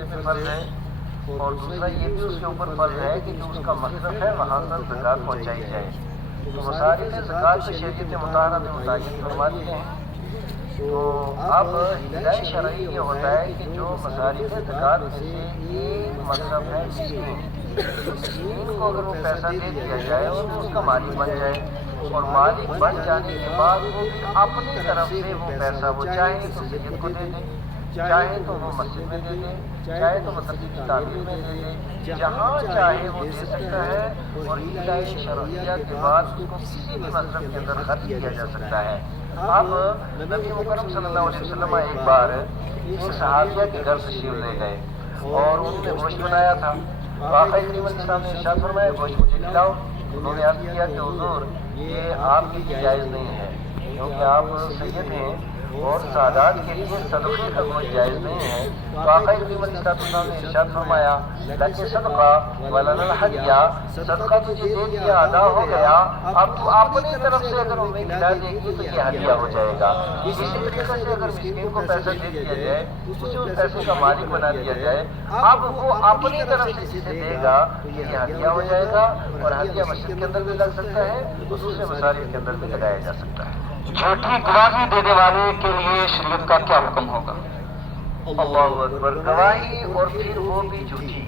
سجدے پہ فرض ہے، اور دوسرا یہ بھی اس کے اوپر فرض ہے کہ جو اس کا مصرف ہے وہاں تک زکوٰۃ پہنچائی جائے۔ تو مصارف زکوٰۃ کو شریعت مطہرہ میں متعین فرماتی ہے۔ تو اب ہدایت شرعی یہ ہوتا ہے کہ جو مصارف زکوٰۃ میں سے ایک مصرف ہے مسکین کو اگر وہ پیسہ دے دیا جائے اور وہ اس کا مالک بن جائے، اور مالک بن جانے کے بعد وہ اپنی طرف سے وہ پیسہ وہ چاہے تو سید کو دے دے، چاہے تو وہ مسجد میں دے دے، چاہے تو مدرسے کی تعمیر میں دے دے، جہاں چاہے وہ دے سکتا ہے، اور ہدایت شرعیہ کے بعد اس کو کسی بھی مصرف کے اندر خرچ کیا جا سکتا ہے۔ اب نبی مکرم صلی اللہ علیہ وسلم ایک بار ایک صحابیہ کے گھر تشریف لے گئے اور انہوں نے گوشت بنایا تھا۔ آقا کریم علیہ السلام نے ارشاد فرمایا گوشت مجھے کھلاؤ۔ انہوں نے عرض کیا کہ حضور یہ آپ کے لیے جائز نہیں ہے، کیونکہ آپ سید ہیں اور سادات کے لیے صدقے کا گوشت جائز نہیں ہے۔ تو آقا کریم علیہ السلام نے ارشاد فرمایا لکہ صدقہ ولنا الہدیہ، صدقہ تجھے دے دیا ادا ہو گیا، اب تو اپنی طرف سے اگر ہمیں کھلا دے گی تو یہ ہدیہ ہو جائے گا۔ اسی طریقے سے اگر مسکین کو پیسہ دے دیا جائے، اسے اس پیسے کا مالک بنا دیا جائے، اب وہ اپنی طرف سے جسے دے گا تو یہ ہدیہ ہو جائے گا، اور ہدیہ مسجد کے اندر بھی لگ سکتا ہے، خصوصی مصارف کے اندر بھی لگایا جا سکتا ہے۔ جھوٹی گواہی دینے والے کے لیے شریعت کا کیا حکم ہوگا؟ اللہ اکبر، گواہی اور پھر وہ بھی جھوٹی۔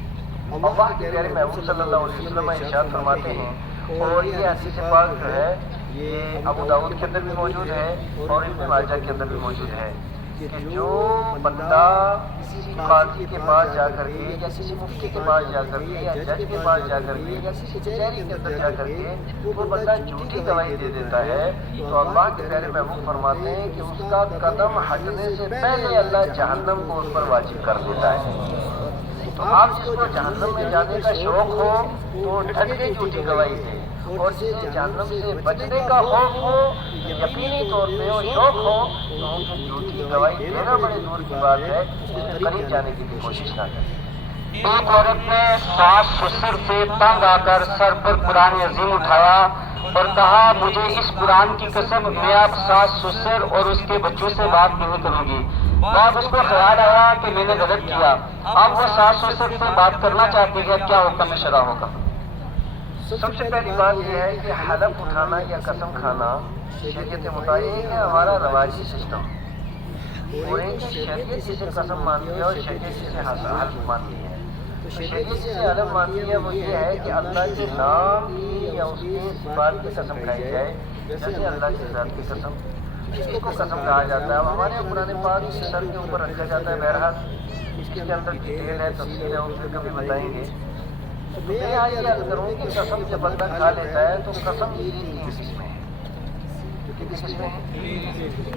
اللہ کے پیارے محبوب صلی اللہ علیہ وسلم ارشاد فرماتے ہیں، اور یہ حدیث پاک جو ہے یہ ابو داؤد کے اندر بھی موجود ہے اور ابن ماجہ کے اندر بھی موجود ہے، کہ جو بندہ کسی قاضی کے پاس جا کر کے یا کسی مفتی کے پاس جا کر کے یا جج کے پاس جا کر کے یا کسی کچہری کے اندر جا کر کے وہ بندہ جھوٹی گواہی دے دیتا ہے، تو اللہ کے پیارے محبوب فرماتے ہیں کہ اس کا قدم ہٹنے سے پہلے اللہ جہنم کو اس پر واجب کر دیتا ہے۔ تو آپ جس کو جہنم میں جانے کا شوق ہو تو ڈٹ کے جھوٹی گواہی دے، اور جسے جہنم سے بچنے کا خوف ہو، یقینی طور پہ اور شوق ہو، تو ان کو جھوٹی گواہی دینا بڑے دور کی بات ہے، اس میں قریب جانے کی بھی کوشش نہ کریں۔ ایک عورت نے ساس سسر سے تنگ آ کر سر پر قرآن عظیم اٹھایا اور کہا مجھے اس قرآن کی قسم میں اب ساس سسر اور اس کے بچوں سے بات نہیں کروں گی۔ بعد اس کو خیال آیا کہ میں نے غلط کیا، اب وہ ساس سسر سے بات کرنا چاہتی ہے، کیا حکم شرع ہوگا؟ سب سے پہلی بات یہ ہے کہ حلف اٹھانا یا قسم کھانا شریعت مطالعہ ہے ہمارا رواجی سسٹم، اور ایک شریعت جسے قسم مانتی ہے اور شریعت جسے حلف مانتی ہے۔ تو شریعت جسے حلف مانتی ہے وہ یہ ہے کہ اللہ کے نام کی یا اس کے صفات کی قسم کھائی جائے، جیسے اللہ کی ذات کی قسم، اس کو قسم کہا جاتا ہے۔ اب ہمارے قرآن پاک سر کے اوپر رکھا جاتا ہے، بہرحال اس کے اندر ڈیٹیل ہے، تفصیل ہے، اس میں کبھی بتائیں گے۔ تو میں آج یہ عرض کروں کہ قسم جب بندہ کھا لیتا ہے تو قسم کی تین قسمیں ہیں۔ کتنی قسمیں ہیں؟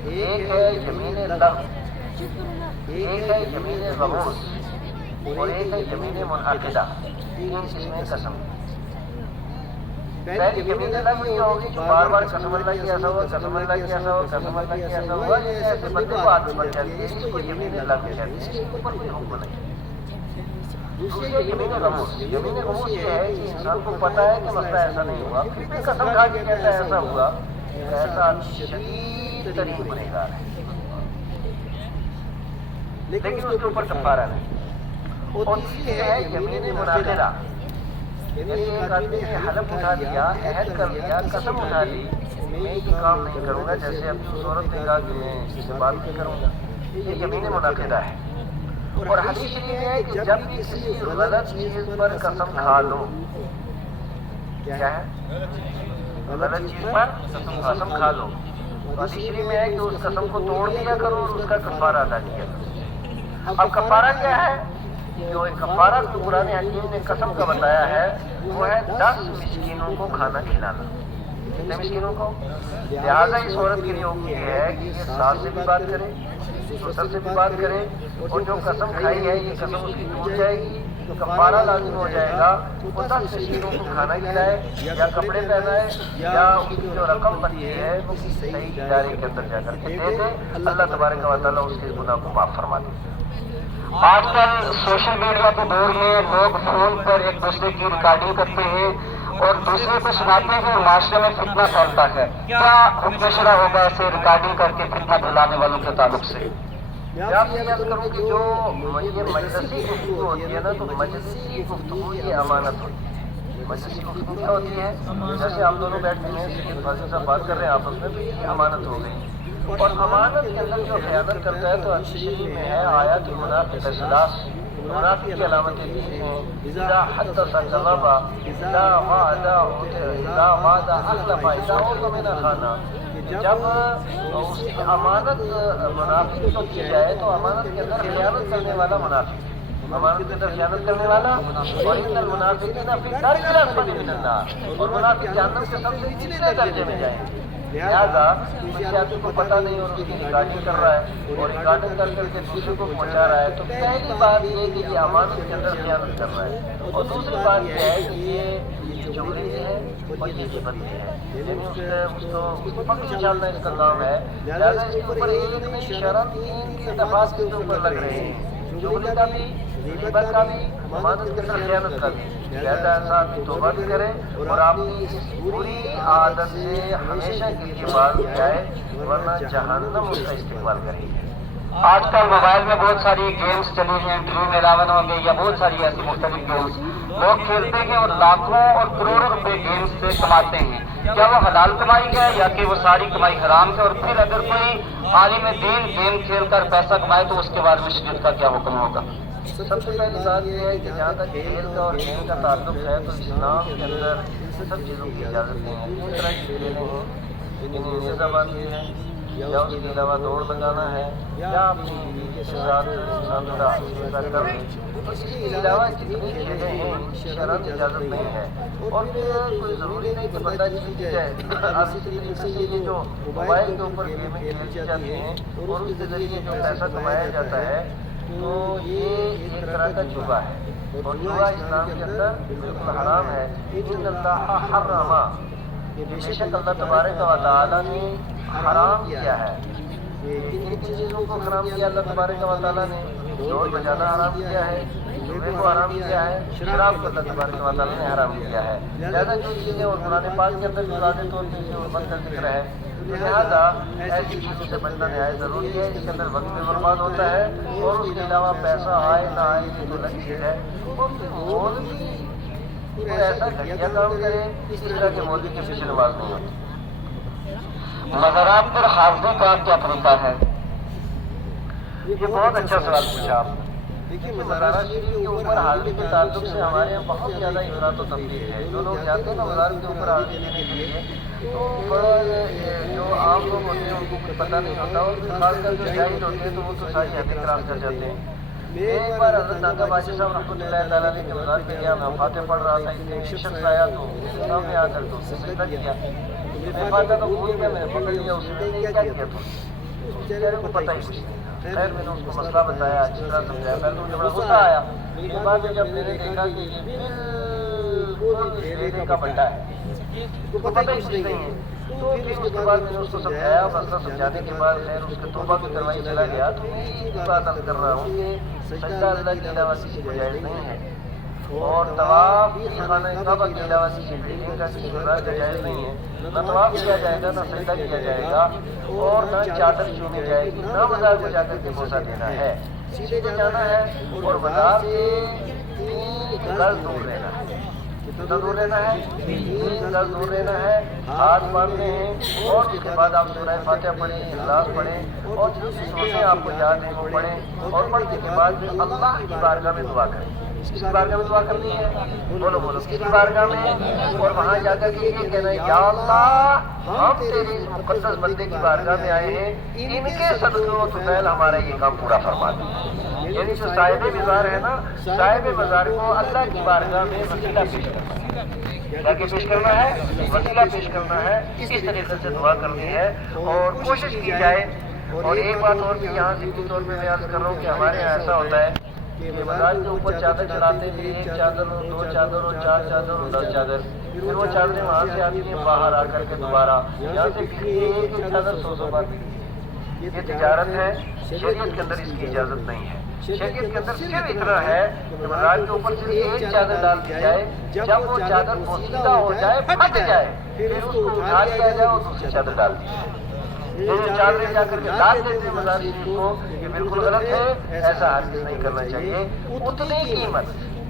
ایک ہے یمین لغو، ایک ہے یمین غموس، اور ایک ہے یمین منعقدہ۔ تین قسمیں قسم۔ پہلی یمین لغو یہ ہوگی جو بار بار قسم اللہ کی ایسا ہوا، قسم اللہ کی ایسا ہوا، قسم اللہ کی ایسا ہوا، ایسے بندے کو عادت بن جاتی ہے، اس کو یمین لغو کہتے ہیں، اس کے اوپر کوئی حکم نہیں۔ دوسری ہے یمین غموس۔ یمین غموس یہ ہے کہ انسان کو پتہ ہے کہ مسئلہ ایسا نہیں ہوا، پھر بھی قسم کھا کے کہتا ہے ایسا ہوا، ایسا شدید ترین گنہگار ہے، لیکن اس کے اوپر کفارہ نہیں۔ اور تیسری ہے یمین منعقدہ، یعنی ایک آدمی نے حلف اٹھا لیا، عہد کر لیا، قسم اٹھا لی میں یہ کام نہیں کروں گا، جیسے اب اس عورت نے کہا کہ میں اس سے بات نہیں کروں گا، یہ یمین منعقدہ ہے۔ اور حدیث شریف میں ہے کہ جب بھی کسی غلط چیز پر قسم کھا لو، کیا ہے؟ غلط چیز پر قسم کھا لو، تو حدیث شریف میں ہے کہ اس قسم کو توڑ دیا کرو اور اس کا کفارہ ادا کیا کرو۔ اب کفارہ کیا ہے؟ جو ایک کفارہ قرآن حکیم نے قسم کا بتایا ہے وہ ہے 10 مسکینوں کو کھانا کھلانا۔ کتنے مسکینوں کو؟ لہٰذا اس عورت کے لیے حکم یہ ہے کہ یہ ساس سے بھی بات کرے، سسر سے بھی بات کرے، اور جو قسم کھائی ہے یہ قسم اس کی ٹوٹ جائے گی، تو کفارہ لازم ہو جائے گا، وہ 10 مسکینوں کو کھانا کھلائے یا کپڑے پہنائے یا اس کی جو رقم بنتی ہے وہ کسی صحیح ادارے کے اندر جا کر کے دے دے، اللہ تبارک و تعالیٰ اس کے گناہ کو معاف فرما دے۔ آج کل سوشل میڈیا کے دور میں لوگ فون پر ایک دوسرے کی ریکارڈنگ کرتے ہیں اور دوسرے کو سناتے ہیں، معاشرے میں فتنہ پھیلتا ہے، کیا حکم شرع ہوگا ایسے ریکارڈنگ کر کے فتنہ پھیلانے والوں کے تعلق سے؟ میں آپ سے عرض کروں کہ جو یہ مجلسی گفتگو ہوتی ہے نا، تو مجلسی گفتگو یہ امانت ہوتی ہے۔ مجلسی گفتگو کیا ہوتی ہے؟ جیسے ہم دونوں بیٹھتے ہیں، سید فاضل صاحب بات کر رہے ہیں آپس میں، تو یہ امانت ہو گئی۔ اور امانت کے اندر جو خیانت کرتا ہے تو حدیث شریف میں ہے، آیات المنافق ثلاث، منافق کی علامتیں دی ہیں: اذا حدث کذب، اذا وعد اخلف، اذا اؤتمن خان۔ جب اس کی امانت منافق کو دی جائے تو امانت کے اندر خیانت کرنے والا منافق، امانت کے اندر خیانت کرنے والا، اور ان المنافقین فی الدرک الاسفل من النار، اور منافق جہنم کے سب سے نچلے درجے میں جائیں گے۔ لہٰذا کسی آدمی کو پتہ نہیں اور اس کی ریکارڈنگ کر رہا ہے اور ریکارڈنگ کر کر کے دوسرے کو پہنچا رہا ہے، تو پہلی بات یہ ہے کہ یہ امانت کے اندر خیانت کر رہا ہے، اور دوسری بات یہ ہے کہ یہ چغلی ہے اور یہ غیبت ہے، یعنی اس کو پکڑ چالنا اس کا کام ہے۔ لہٰذا اس کے اوپر ایک نہیں شرط تین کی دفعات کے اوپر لگ رہے ہیں، چغلی کا بھی، غیبت کا بھی، امانت کے اندر خیانت کا بھی۔ لہٰذا ایسا آدمی توبہ بھی کرے اور آپ کی اس بری عادت سے ہمیشہ کے لیے باز جائے، ورنہ جہنم اس کا استقبال کرے گی۔ آج کل موبائل میں بہت ساری گیمز چلی ہیں، ڈریم 11 ہو گئی یا بہت ساری ایسی مختلف گیمز لوگ کھیلتے ہیں اور لاکھوں اور کروڑوں روپے گیمز سے کماتے ہیں۔ کیا وہ حلال کمائی ہے یا کہ وہ ساری کمائی حرام ہے؟ اور پھر اگر کوئی عالم دین گیم کھیل کر پیسہ کمائے تو اس کے بارے میں شریعت کا کیا حکم ہوگا؟ سب سے پہلی بات یہ ہے کہ جہاں تک کھیل کا اور گیم کا تعلق ہے تو اسلام کے اندر سب چیزوں کی اجازت نہیں ہے۔ تین طرح کی کھیلیں ہیں، انہیں انتظام باندھنی ہے، یا اس کے علاوہ دوڑ لگانا ہے، یا اپنی بیوی کے ساتھ کر لیں۔ اس کے علاوہ جتنی کھیلیں ہیں شرعاً اجازت نہیں ہے، اور پھر کوئی ضروری نہیں کہ بندہ جیت جائے۔ اب اس طریقے سے یہ جو موبائل کے اوپر گیمیں کھیلی جاتی ہیں اور اس کے ذریعے جو پیسہ کمایا جاتا ہے، تو یہ ایک طرح کا جوا ہے، اور جوا اسلام کے اندر بالکل حرام ہے۔ ان اللہ حرم، بے شک اللہ تبارک و تعالیٰ نے حرام کیا ہے۔ کن چیزوں کو حرام کیا اللہ تبارک و تعالیٰ نے؟ ڈھول بجانا حرام کیا ہے، جوے کو حرام کیا ہے، شراب کو اللہ تبارک و تعالیٰ نے حرام کیا ہے۔ لہٰذا جو چیزیں اور قرآن پاک کے اندر بھی واضح طور پہ حرمت کا ذکر ہے، لہٰذا ایسی چیزوں سے بچنا نہایت ضروری ہے۔ اس کے اندر وقت بھی برباد ہوتا ہے اور اس کے علاوہ پیسہ آئے نہ آئے یہ تو الگ چیز ہے۔ اور بھی ایسا گھٹیا کام کرے اس طرح کے مولوی کے پیچھے نماز نہیں ہوتی۔ مزارات پر حاضری کا کیا طریقہ ہے؟ یہ بہت اچھا سوال پوچھا آپ نے۔ دیکھیے مزارات شریف کے اوپر حاضری کے تعلق سے ہمارے یہاں بہت زیادہ افراط و تفریح ہے۔ جو لوگ جاتے ہیں نا مزار کے اوپر حاضری دینے کے لیے، تو بڑا جو عام لوگ ہوتے ہیں ان کو کچھ پتہ نہیں ہوتا، اور خاص کر جو جاہل ہوتے ہیں تو وہ تو ساری حدیں کراس کر جاتے ہیں۔ ایک بار حضرت ناگا بادشاہ صاحب رحمۃ اللہ تعالیٰ علیہ کے مزار پہ گیا، میں فاتح پڑھ رہا تھا، ایک شخص آیا تو سامنے آ کر تو اس نے سجدہ کیا، میں فاتح تو بھول گیا، میں نے پکڑ لیا، اس نے کیا کیا تو اس بیچارے کو پتہ ہی کچھ نہیں تھا۔ خیر میں نے اس کو مسئلہ بتایا، اچھی طرح سمجھایا، پہلے مجھے بڑا غصہ آیا، لیکن بعد میں جب میں نے دیکھا کہ یہ بالکل ریلے کا بٹا ہے، اس کو پتہ ہی کچھ نہیں ہے، تو پھر اس کے بعد میں نے اس کو سمجھایا، مسئلہ سمجھانے کے بعد خیر اس کے توبہ کی کروائی چلا گیا۔ تو میں یہ بات عرض کر رہا ہوں کہ سجدہ اللہ کے علاوہ کسی کو جائز نہیں ہے، اور طواف خانہ کعبہ کے علاوہ کسی بلڈنگ کا کسی گھر کا جائز نہیں ہے۔ نہ طواف کیا جائے گا، نہ سجدہ کیا جائے گا، اور نہ چادر چومی جائے گی، نہ بازار کو جا کر کے بوسہ دینا ہے۔ سیدھے جانا ہے اور بازار سے 3 گز دور رہنا ہے۔ کتنا دور رہنا ہے؟ 3 گز دور رہنا ہے، ہاتھ باندھنے ہیں، اور اس کے بعد آپ سورہ فاتحہ پڑھیں، اخلاص پڑھیں، اور جتنی صورتیں آپ کو یاد ہیں وہ پڑھیں، اور پڑھنے کے بعد پھر اللہ کی بارگاہ میں دعا کریں۔ کس کی بارگاہ میں دعا کرنی ہے؟ بولو بولو، کس کی بارگاہ میں؟ اور وہاں جا کر کے یہ کہنا ہے، یا اللہ ہم تیری اس مقدس بندے کی بارگاہ میں آئے ہیں، ان کے صدقے و طفیل ہمارا یہ کام پورا فرما دیں۔ یعنی جو صاحب مزار ہے نا، صاحب مزار کو اللہ کی بارگاہ میں وسیلہ پیش کرنا ہے۔ کیا کہ پیش کرنا ہے؟ وسیلہ پیش کرنا ہے، اس طریقے سے دعا کرنی ہے اور کوشش کی جائے۔ اور ایک بات اور بھی یہاں ذکری طور پہ میں عرض کر رہا ہوں کہ ہمارے یہاں ایسا ہوتا ہے کہ مزار کے اوپر چادر چڑھاتے ہیں، 1 چادر اور 2 چادر اور 4 چادر اور 10 چادر، پھر وہ چادریں وہاں سے آتی ہیں باہر آ کر کے دوبارہ یہاں سے بکتی ہے، ایک چادر 100 بار بکتی ہے۔ یہ تجارت ہے، شریعت کے اندر اس کی اجازت نہیں ہے۔ شریعت کے اندر صرف اتنا ہے کہ مزار کے اوپر صرف 1 چادر ڈال دی جائے، جب وہ چادر پوسیدہ ہو جائے، پھٹ جائے، پھر اس کو اٹھا لیا جائے اور دوسری چادر ڈال دی جائے۔ یہ چادریں جا کر کے ڈال دیتے ہیں مزار شریف کو کہ بالکل غلط ہے، ایسا ہرگز نہیں کرنا چاہیے۔ اتنی قیمت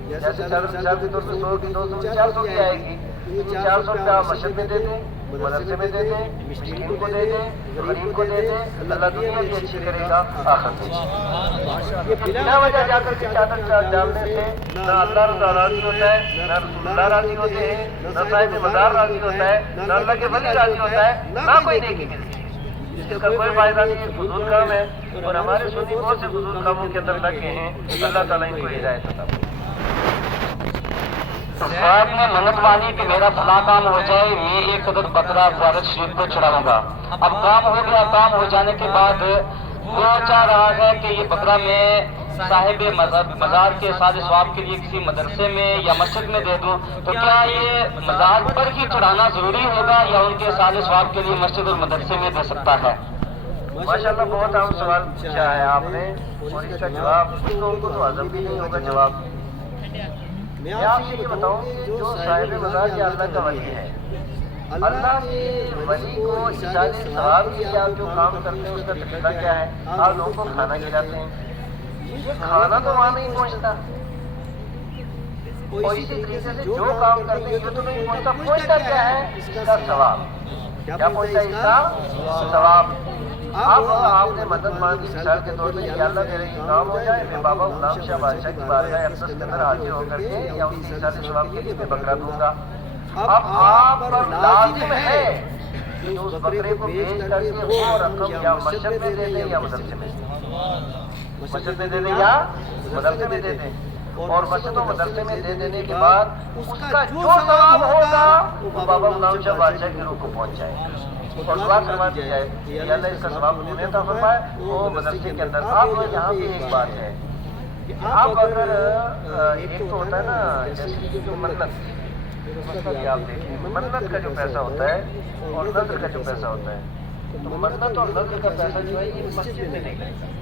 جیسے 400 کی 200 کی 200 400 کی آئے گی، 400 روپیہ مسجد میں دے دیں، مدرسے میں دے دیں، مسکین کو دے دیں، غریب کو دے دیں، اللہ دنیا بھی اچھی کرے گا، آخرت بھی۔ یہ بلا وجہ جا کر کے چادر ڈالنے سے نہ اللہ رضا راضی ہوتا ہے، نہ رسول اللہ راضی ہوتے ہیں، نہ صاحب مزار راضی ہوتا ہے، نہ اللہ کے ولی راضی ہوتا ہے، نہ کوئی نیکی ملتی ہے۔ اس کا کوئی فائدہ نہیں ہے، فضول کام ہے، اور ہمارے سنی بہت سے فضول کاموں کے اندر لگے ہیں۔ اللہ تعالیٰ ان کو ہدایت عطا فرمائے۔ صاحب نے منت مانی کہ میرا فلاں کام ہو جائے، میں ایک قدر بکرا زیارت شریف کو چڑھاؤں گا۔ اب کام ہو گیا، کام ہو جانے کے بعد وہ چاہ رہا ہے کہ یہ بکرا میں صاحب مزار کے ساتھ ثواب کے لیے کسی مدرسے میں یا مسجد میں دے دوں، تو کیا یہ مزار پر ہی چڑھانا ضروری ہوگا یا ان کے ساتھ ثواب کے لیے مسجد اور مدرسے میں دے سکتا ہے؟ ماشاءاللہ بہت اہم سوال پوچھا ہے آپ نے، اور اس کا جواب کچھ لوگوں کو تو ہضم بھی نہیں ہوگا جواب۔ میں آپ سے یہ بتاؤں کہ جو صاحب مزار یا اللہ کا ولی ہے، اللہ کے ولی کو ایصال ثواب کے لیے آپ جو کام کرتے ہیں اس کا طریقہ کیا ہے؟ آپ لوگوں کو کھانا کھلاتے ہیں، یہ کھانا تو وہاں نہیں پہنچتا، اور اسی طریقے سے جو کام کرتے ہیں یہ تو نہیں پہنچتا، پہنچتا کیا ہے؟ اس کا ثواب۔ کیا پہنچتا ہے؟ اس کا ثواب۔ اب آپ نے مدد مانگی مثال کے طور پہ کہ اللہ میرے یہ کام ہو جائے، میں بابا غلام شاہ بادشاہ کی بارگاہ اقدس کے اندر حاضر ہو کر کے یا ان کی ایصال ثواب کے لیے میں بکرا دوں گا۔ اب آپ پر لازم ہے کہ اس بکرے کو بیچ کر کے وہ رقم یا مسجد میں دے دیں یا مدرسے میں، مسجد میں دے دیں یا مدرسے میں دے دیں، اور مسجد و مدرسے میں دے دینے کے بعد اس کا جو ثواب ہوگا وہ بابا غلام شاہ بادشاہ کی روح کو پہنچ جائے گا، اور دعا کروا دی جائے کہ اللہ اس کا ثواب انہیں عطا فرمائے۔ وہ مدرسے کے اندر اب یہاں پہ ایک بات ہے کہ آپ اگر ایک تو ہوتا ہے نا جیسے کہ جو منت آپ دیکھیں، منت کا جو پیسہ ہوتا ہے اور نذر کا جو پیسہ ہوتا ہے، تو منت اور نذر کا پیسہ جو ہے یہ مسجد میں نہیں لگتا،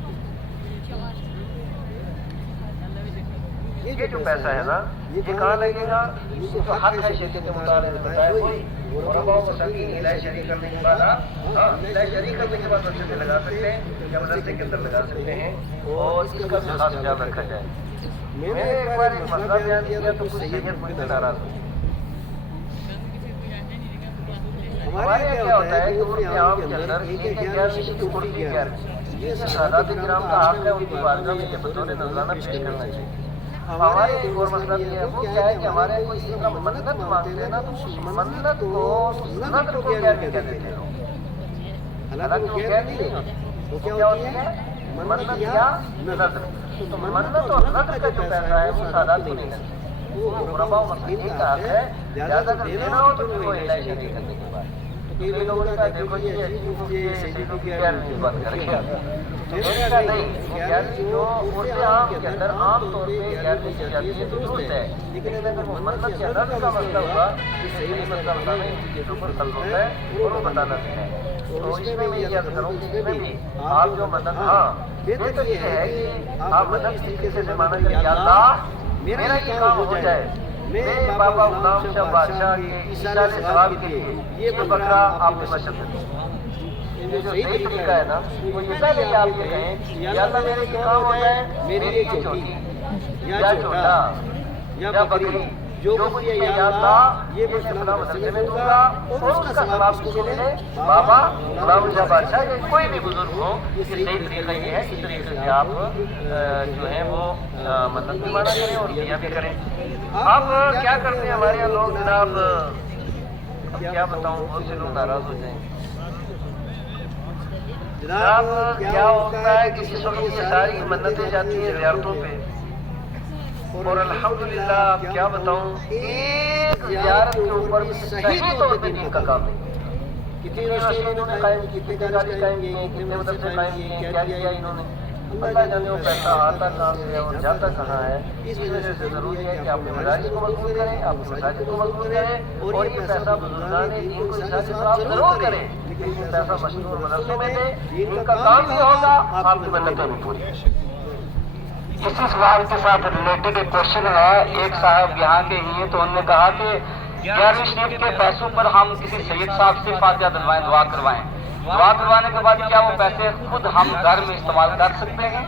یہ جو پیسہ ہے نا یہ کہاں لگے گا؟ تو حق ہے شریعت مطالعے نے بتایا کوئی الہی شریک کرنے کے بعد الہی شریک کرنے کے بعد مسجد میں لگا سکتے ہیں یا مدرسے کے اندر لگا سکتے ہیں، اور اس کا بھی خاص خیال رکھا جائے۔ میں نے ایک بار ایک مسئلہ بیان کیا تو کچھ سید مجھ سے ناراض ہوئی۔ ہمارے یہاں کیا ہوتا ہے کہ عرف عام کے اندر ایک 11ویں شب قرب کی 11ویں یہ سادات کرام کا حق ہے، ان کی بارگاہ میں یہ بطور نذرانہ پیش کرنا چاہیے۔ ہمارے ایک اور مسئلہ یہ ہے وہ کیا ہے کہ ہمارے کوئی اس طرح منت مانگتے ہیں نا تو اس منت کو اس نذر کو کیا کہتے ہیں لوگ، حالانکہ وہ کیا نہیں ہے، وہ کیا ہوتی ہے؟ منت یا نذر۔ تو منت اور نذر کا جو پیسہ ہے وہ سادات کو نہیں لگتا، وہ غرباء و مساکین کا حق ہے، لہٰذا اگر دینا ہو تو وہ الہی شریک کرنے کے بعد۔ کئی لوگوں نے کہا دیکھو جی سیدوں کی 11ویں بات کر کے نہیں، 11ویں جو عرف عام کے اندر عام طور پہ 11ویں کی جاتی ہے تو درست ہے، لیکن اگر وہ منت یا نذر کا مسئلہ ہوگا تو صحیح مسئلہ بتانا ان چیزوں پر خلط ہوتا ہے اور وہ بتانا بھی ہے۔ تو اس میں میں یہ عرض کروں کہ اس میں بھی آپ جو منت، ہاں بہتر یہ ہے کہ آپ منت اس طریقے سے مانا کہ یا اللہ میرا یہ کام ہو جائے، میں بابا غلام شاہ بادشاہ کے ایصال ثواب کے لیے یہ بکرا آپ کے مسجد میں دوں۔ جو صحیح طریقہ ہے نا وہ یہ پہلے آپ یہ کہیں یا اللہ میرے یہ کام ہو جائے، میرے لیے چھوٹی یا چھوٹا یا بکری جو کچھ ہے یا اللہ یہ میں فلاں مدرسے میں دوں گا، اور اس کا ثواب کس کو ملے؟ بابا غلام شاہ بادشاہ کے کوئی بھی بزرگ ہو۔ یہ صحیح طریقہ یہ ہے، اس طریقے سے آپ جو ہے وہ منت بھی مانا کریں اور دیا بھی کریں۔ اب کیا کرتے ہیں ہمارے یہاں لوگ جناب، اب کیا بتاؤں بہت سے لوگ ناراض ہو جائیں جناب۔ کیا ہوتا ہے کسی وقت یہ ساری منتیں جاتی ہیں زیارتوں پہ، اور الحمدللہ کیا بتاؤں ایک زیارت کے اوپر صحیح طور پہ دین کا کام نہیں۔ کتنی یونیورسٹی انہوں نے قائم کی، کتنے کالج قائم کیے ہیں، کتنے مدرسے قائم کیے ہیں، کیا کیا انہوں نے، اللہ جانے وہ پیسہ آتا کہاں سے ہے اور جاتا کہاں ہے۔ اس وجہ سے ضروری ہے کہ آپ اپنے مدارس کو مضبوط کریں، آپ اپنے مساجد کو مضبوط کریں، اور یہ پیسہ بزرگان دین کو ایصال ثواب ضرور کریں، لیکن یہ پیسہ مشہور مدرسوں میں دیں، ان کا کام بھی ہوگا، آپ کی منتیں بھی پوری۔ اسی سوال کے ساتھ ریلیٹڈ ایک کوشچن ہے، ایک صاحب یہاں کے ہی ہیں تو انہوں نے کہا کہ 11ویں شریف کے پیسوں پر ہم کسی سید صاحب سے فاتحہ دلوائیں، دعا کروائیں، دعا کروانے کے بعد کیا وہ پیسے خود ہم گھر میں استعمال کر سکتے ہیں؟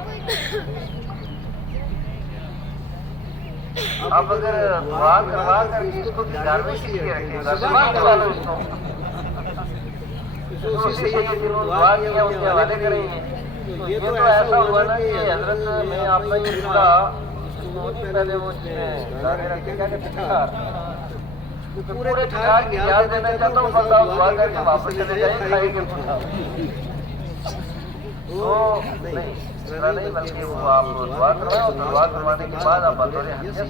اب اگر دعا کروا کر اس کو گھر میں کس لیے رکھیں گا؟ استعمال کروا لو اس کو، اسی سے یہ جنہوں نے دعا کیا اس کے حوالے کریں گے۔ یہ تو ایسا ہوا نا کہ حضرت میں آپ کا یہ پورا پہلے وہ گانے رکھے گا کہ پٹھار پورے پٹھار کی یاد دینا چاہتا ہوں، بس آپ دعا کر کے واپس چلے جائیں، کھائیں گے پٹھار تو نہیں، اس طرح نہیں، بلکہ وہ آپ دعا کروائیں اور دعا کروانے کے بعد آپ بطور ہدیہ سے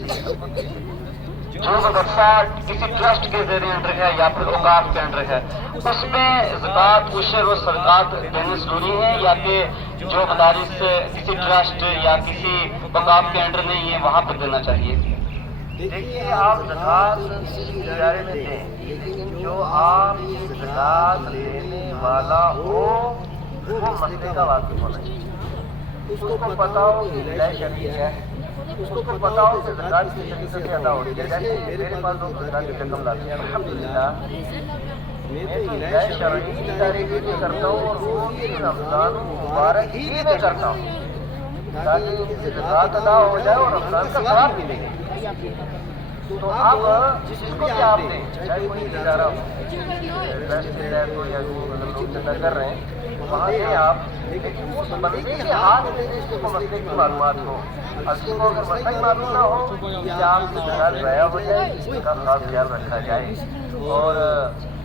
جو مدرسہ کسی ٹرسٹ کے زیر انڈر ہے یا پھر اوقاف کے انڈر ہے، اس میں زکوٰۃ، عشر و صدقات دینے ضروری ہے، یا کہ جو مدارس کسی ٹرسٹ یا کسی اوقاف کے انڈر نہیں ہے وہاں پر دینا چاہیے؟ دیکھیے آپ زکوٰۃ کسی ادارے میں دیں، لیکن جو آپ زکوٰۃ لینے والا ہو وہ مسئلے کا واقف ہونا چاہیے، اس کو پتا ہو کہ ہدایت شرعی ہے، اس کو پتا ہو کہ زکوٰۃ کی طریقے سے ادا ہوتی ہے۔ جیسے میرے پاس لوگ زکوٰۃ کی رقم لاتے ہیں، الحمدللہ میں تو ہدایت شرعی کی طریقے سے کرتا ہوں اور وہ بھی رمضان مبارک ہی میں کرتا ہوں تاکہ زکوٰۃ ادا ہو جائے اور رمضان کا ثواب ملے گا۔ تو اب جس کو بھی آپ دیں، چاہے کوئی ادارہ ہو، ٹرسٹ کے تحت ہو یا لوگ چندہ کر رہے ہیں، وہاں سے آپ اس بندے کے ہاتھ میں جس کو مسئلے کی معلومات ہو، اور جس کو اگر مسئلہ کی معلوم نہ ہو کہ آپ کی زکوٰۃ ضائع ہو جائے، اس کا خاص خیال رکھا جائے۔ اور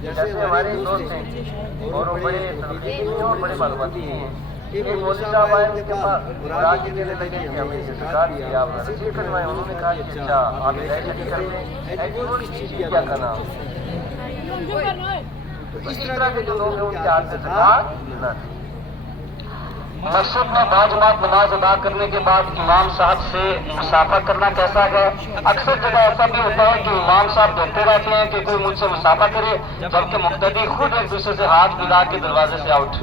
جیسے ہمارے دوست ہیں اور وہ بڑے تنقیدی ہیں اور بڑے معلوماتی ہیں، ایک مولوی صاحب آئے ان کے پاس قرآن کے دینے لگے کہ ہمیں یہ زکوٰۃ کی آپ رسید کروائیں۔ انہوں نے کہا کہ اچھا آپ ہدایت شرعی کرتے ہیں، ایجوکیشن چیز کیا کرنا۔ تو اس طرح کے جو لوگ ہیں ان کے ہاتھ سے زکوٰۃ نہ دیں۔ مسجد میں باجماعت نماز ادا کرنے کے بعد امام صاحب سے مسافہ کرنا کیسا ہے؟ اکثر جگہ ایسا بھی ہوتا ہے کہ امام صاحب دیکھتے رہتے ہیں کہ کوئی مجھ سے مسافہ کرے، جبکہ مقتدی خود ایک دوسرے سے ہاتھ ملا کے دروازے سے آؤٹ۔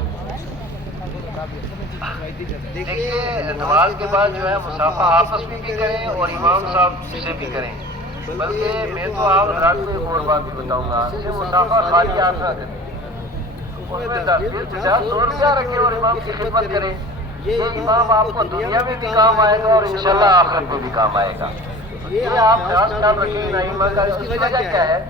دیکھیے نماز کے بعد جو ہے مسافہ آپس میں بھی کریں اور امام صاحب سے بھی کریں، بلکہ میں تو آپ حضرات کو ایک اور بات بھی بتاؤں گا، جیسے مسافہ خالی ہاتھ نہ کریں، اس میں 10 50 100 روپیہ رکھیں اور امام کی خدمت کریں۔ یہ امام آپ کو دنیا میں بھی کام آئے گا اور انشاءاللہ آخرت میں بھی کام آئے گا۔ یہ آپ خاص خیال رکھیں نائمہ کا۔ اس کی وجہ کیا ہے؟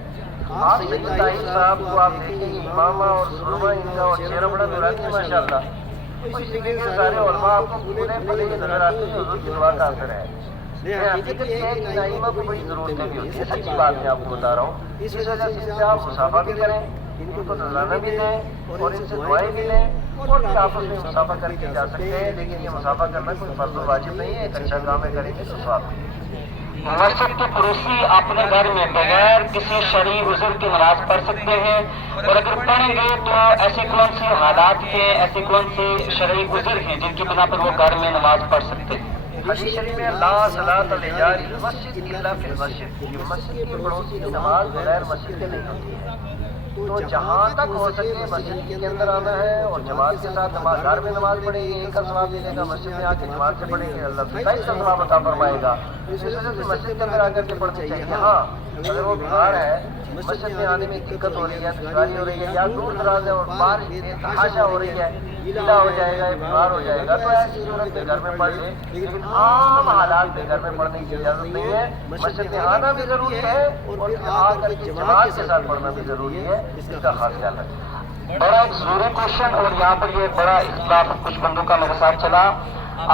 آپ سید طاہر صاحب کو آپ دیکھیں گے، امامہ اور سرما ان کا اور چہرہ بڑا نورانی ہے ماشاء اللہ۔ اسی طریقے سے سارے علماء آپ کو پورے پلے کے نظر آتے ہیں، حضور کی دعا کا اثر ہے۔ حقیقت یہ ہے کہ نائمہ کو بڑی ضرورتیں بھی ہوتی ہیں، سچی بات میں آپ کو بتا رہا ہوں۔ اس وجہ سے ان سے آپ مسافہ بھی کریں، ان کو نذرانہ بھی دیں اور ان سے دعائیں بھی لیں، اور بھی آپس میں مسافہ کر کے جا سکتے ہیں، لیکن یہ مسافہ کرنا کوئی فرض و واجب نہیں ہے، ایک اچھا کام ہے، کریں گے تو ثواب ملے گا۔ مسجد کے پڑوسی اپنے گھر میں بغیر کسی شرعی عذر کی نماز پڑھ سکتے ہیں، اور اگر پڑھیں گے تو ایسی کون سی حالات ہیں، ایسی کون سی شرعی عذر ہیں جن کی بنا پر وہ گھر میں نماز پڑھ سکتے ہیں؟ حدیث شریف میں لا صلاۃ لجار المسجد الا فی المسجد، کہ مسجد کے پڑوسی کی نماز بغیر مسجد کے نہیں ہوتی ہے۔ تو جہاں تک ہو سکے مسجد کے اندر آنا ہے اور جماعت کے ساتھ نماز، گھر میں نماز پڑھیں گے ایک کا ثواب ملے گا، مسجد میں آ کے جماعت سے پڑھیں گے اللہ 27 کا ثواب عطا فرمائے گا۔ اس وجہ سے مسجد کے اندر آ کر کے پڑھنا چاہیے۔ ہاں اگر وہ بیمار ہے، مسجد میں آنے میں دقت ہو رہی ہے، دشواری ہو رہی ہے، یا دور دراز ہے اور بارش میں تحاشا ہو رہی ہے، گیلا ہو جائے گا یا بیمار ہو جائے گا، تو ایسی صورت میں گھر میں پڑھ لے، لیکن عام حالات میں گھر میں پڑھنے کی اجازت نہیں ہے۔ مسجد میں آنا بھی ضروری ہے اور آ کر کے جماعت کے ساتھ پڑھنا بھی ضروری ہے، اس کا خاص خیال رکھیں۔ بڑا ایک ضروری کوشچن، اور یہاں پر یہ بڑا اختلاف کچھ بندوں کا میرے ساتھ چلا،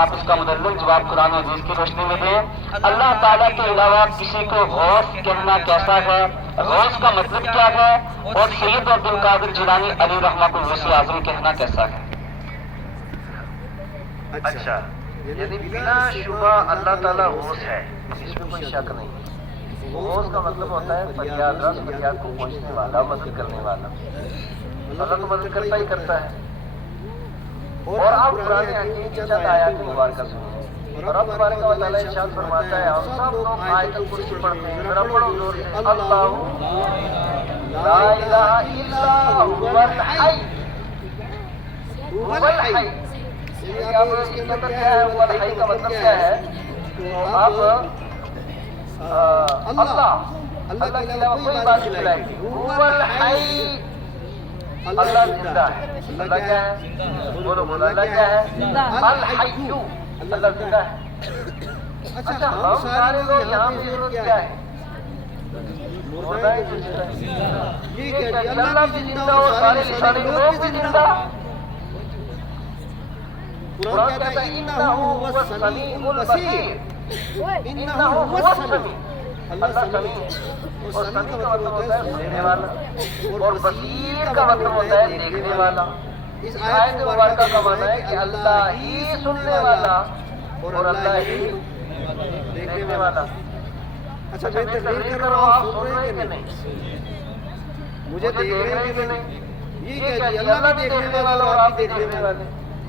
آپ اس کا مدلل جواب قرآن و حدیث کی روشنی میں دیں۔ اللہ تعالیٰ کے علاوہ کسی کو غوث کہنا کیسا ہے؟ غوث کا مطلب کیا ہے؟ اور سید عبد القادر جیلانی علی رحمہ کو غوث اعظم کہنا کیسا ہے؟ اچھا، یعنی بلا شبہ اللہ تعالیٰ غوث ہے، اس میں کوئی شک نہیں۔ غوث کا مطلب ہوتا ہے فریاد رس، فریاد کو پہنچنے والا، مدد کرنے والا۔ اللہ تو مدد کرتا ہی کرتا ہے۔ اور آپ قرآن حکیم کی چند آیات مبارکہ سنیں، اور اب تبارک و تعالیٰ ارشاد فرماتا ہے، ہم سب لوگ آیت الکرسی پڑھتے ہیں، ذرا پڑھو زور سے، اللہ لا الہ الا هو الحی، هو الحی۔ اب اس کے مطلب کیا ہے؟ هو الحی کا مطلب کیا ہے؟ تو اب اللہ کے علاوہ کوئی بات نہیں لائے گی، هو الحی اللہ زندہ ہے. اللہ کیا ہے؟ بولو بولو اللہ کیا ہے؟ الحی. اللہ زندہ ہے. اچھا ہم سارے لوگ یہاں پہ ضرورت کیا ہے؟ مردہ ہی تو زندہ ہے. یہ کہ اللہ بھی زندہ اور سارے لوگ بھی زندہ. قرآن کہتا ہے انہو هو السمیع البصیر. انہو هو السمیع. اللہ سمیع اور سمیع کا مطلب ہوتا ہے سننے والا اور بصیر کا مطلب ہوتا ہے دیکھنے والا. اس آیت مبارکہ کا معنی ہے کہ اللہ ہی سننے والا اور اللہ ہی دیکھنے والا. اچھا میں تقریر کر رہا ہوں، آپ سن رہے ہیں کہ نہیں؟ مجھے دیکھ رہے ہیں کہ نہیں؟ یہ کہ اللہ بھی دیکھنے والا اور آپ بھی دیکھنے والے.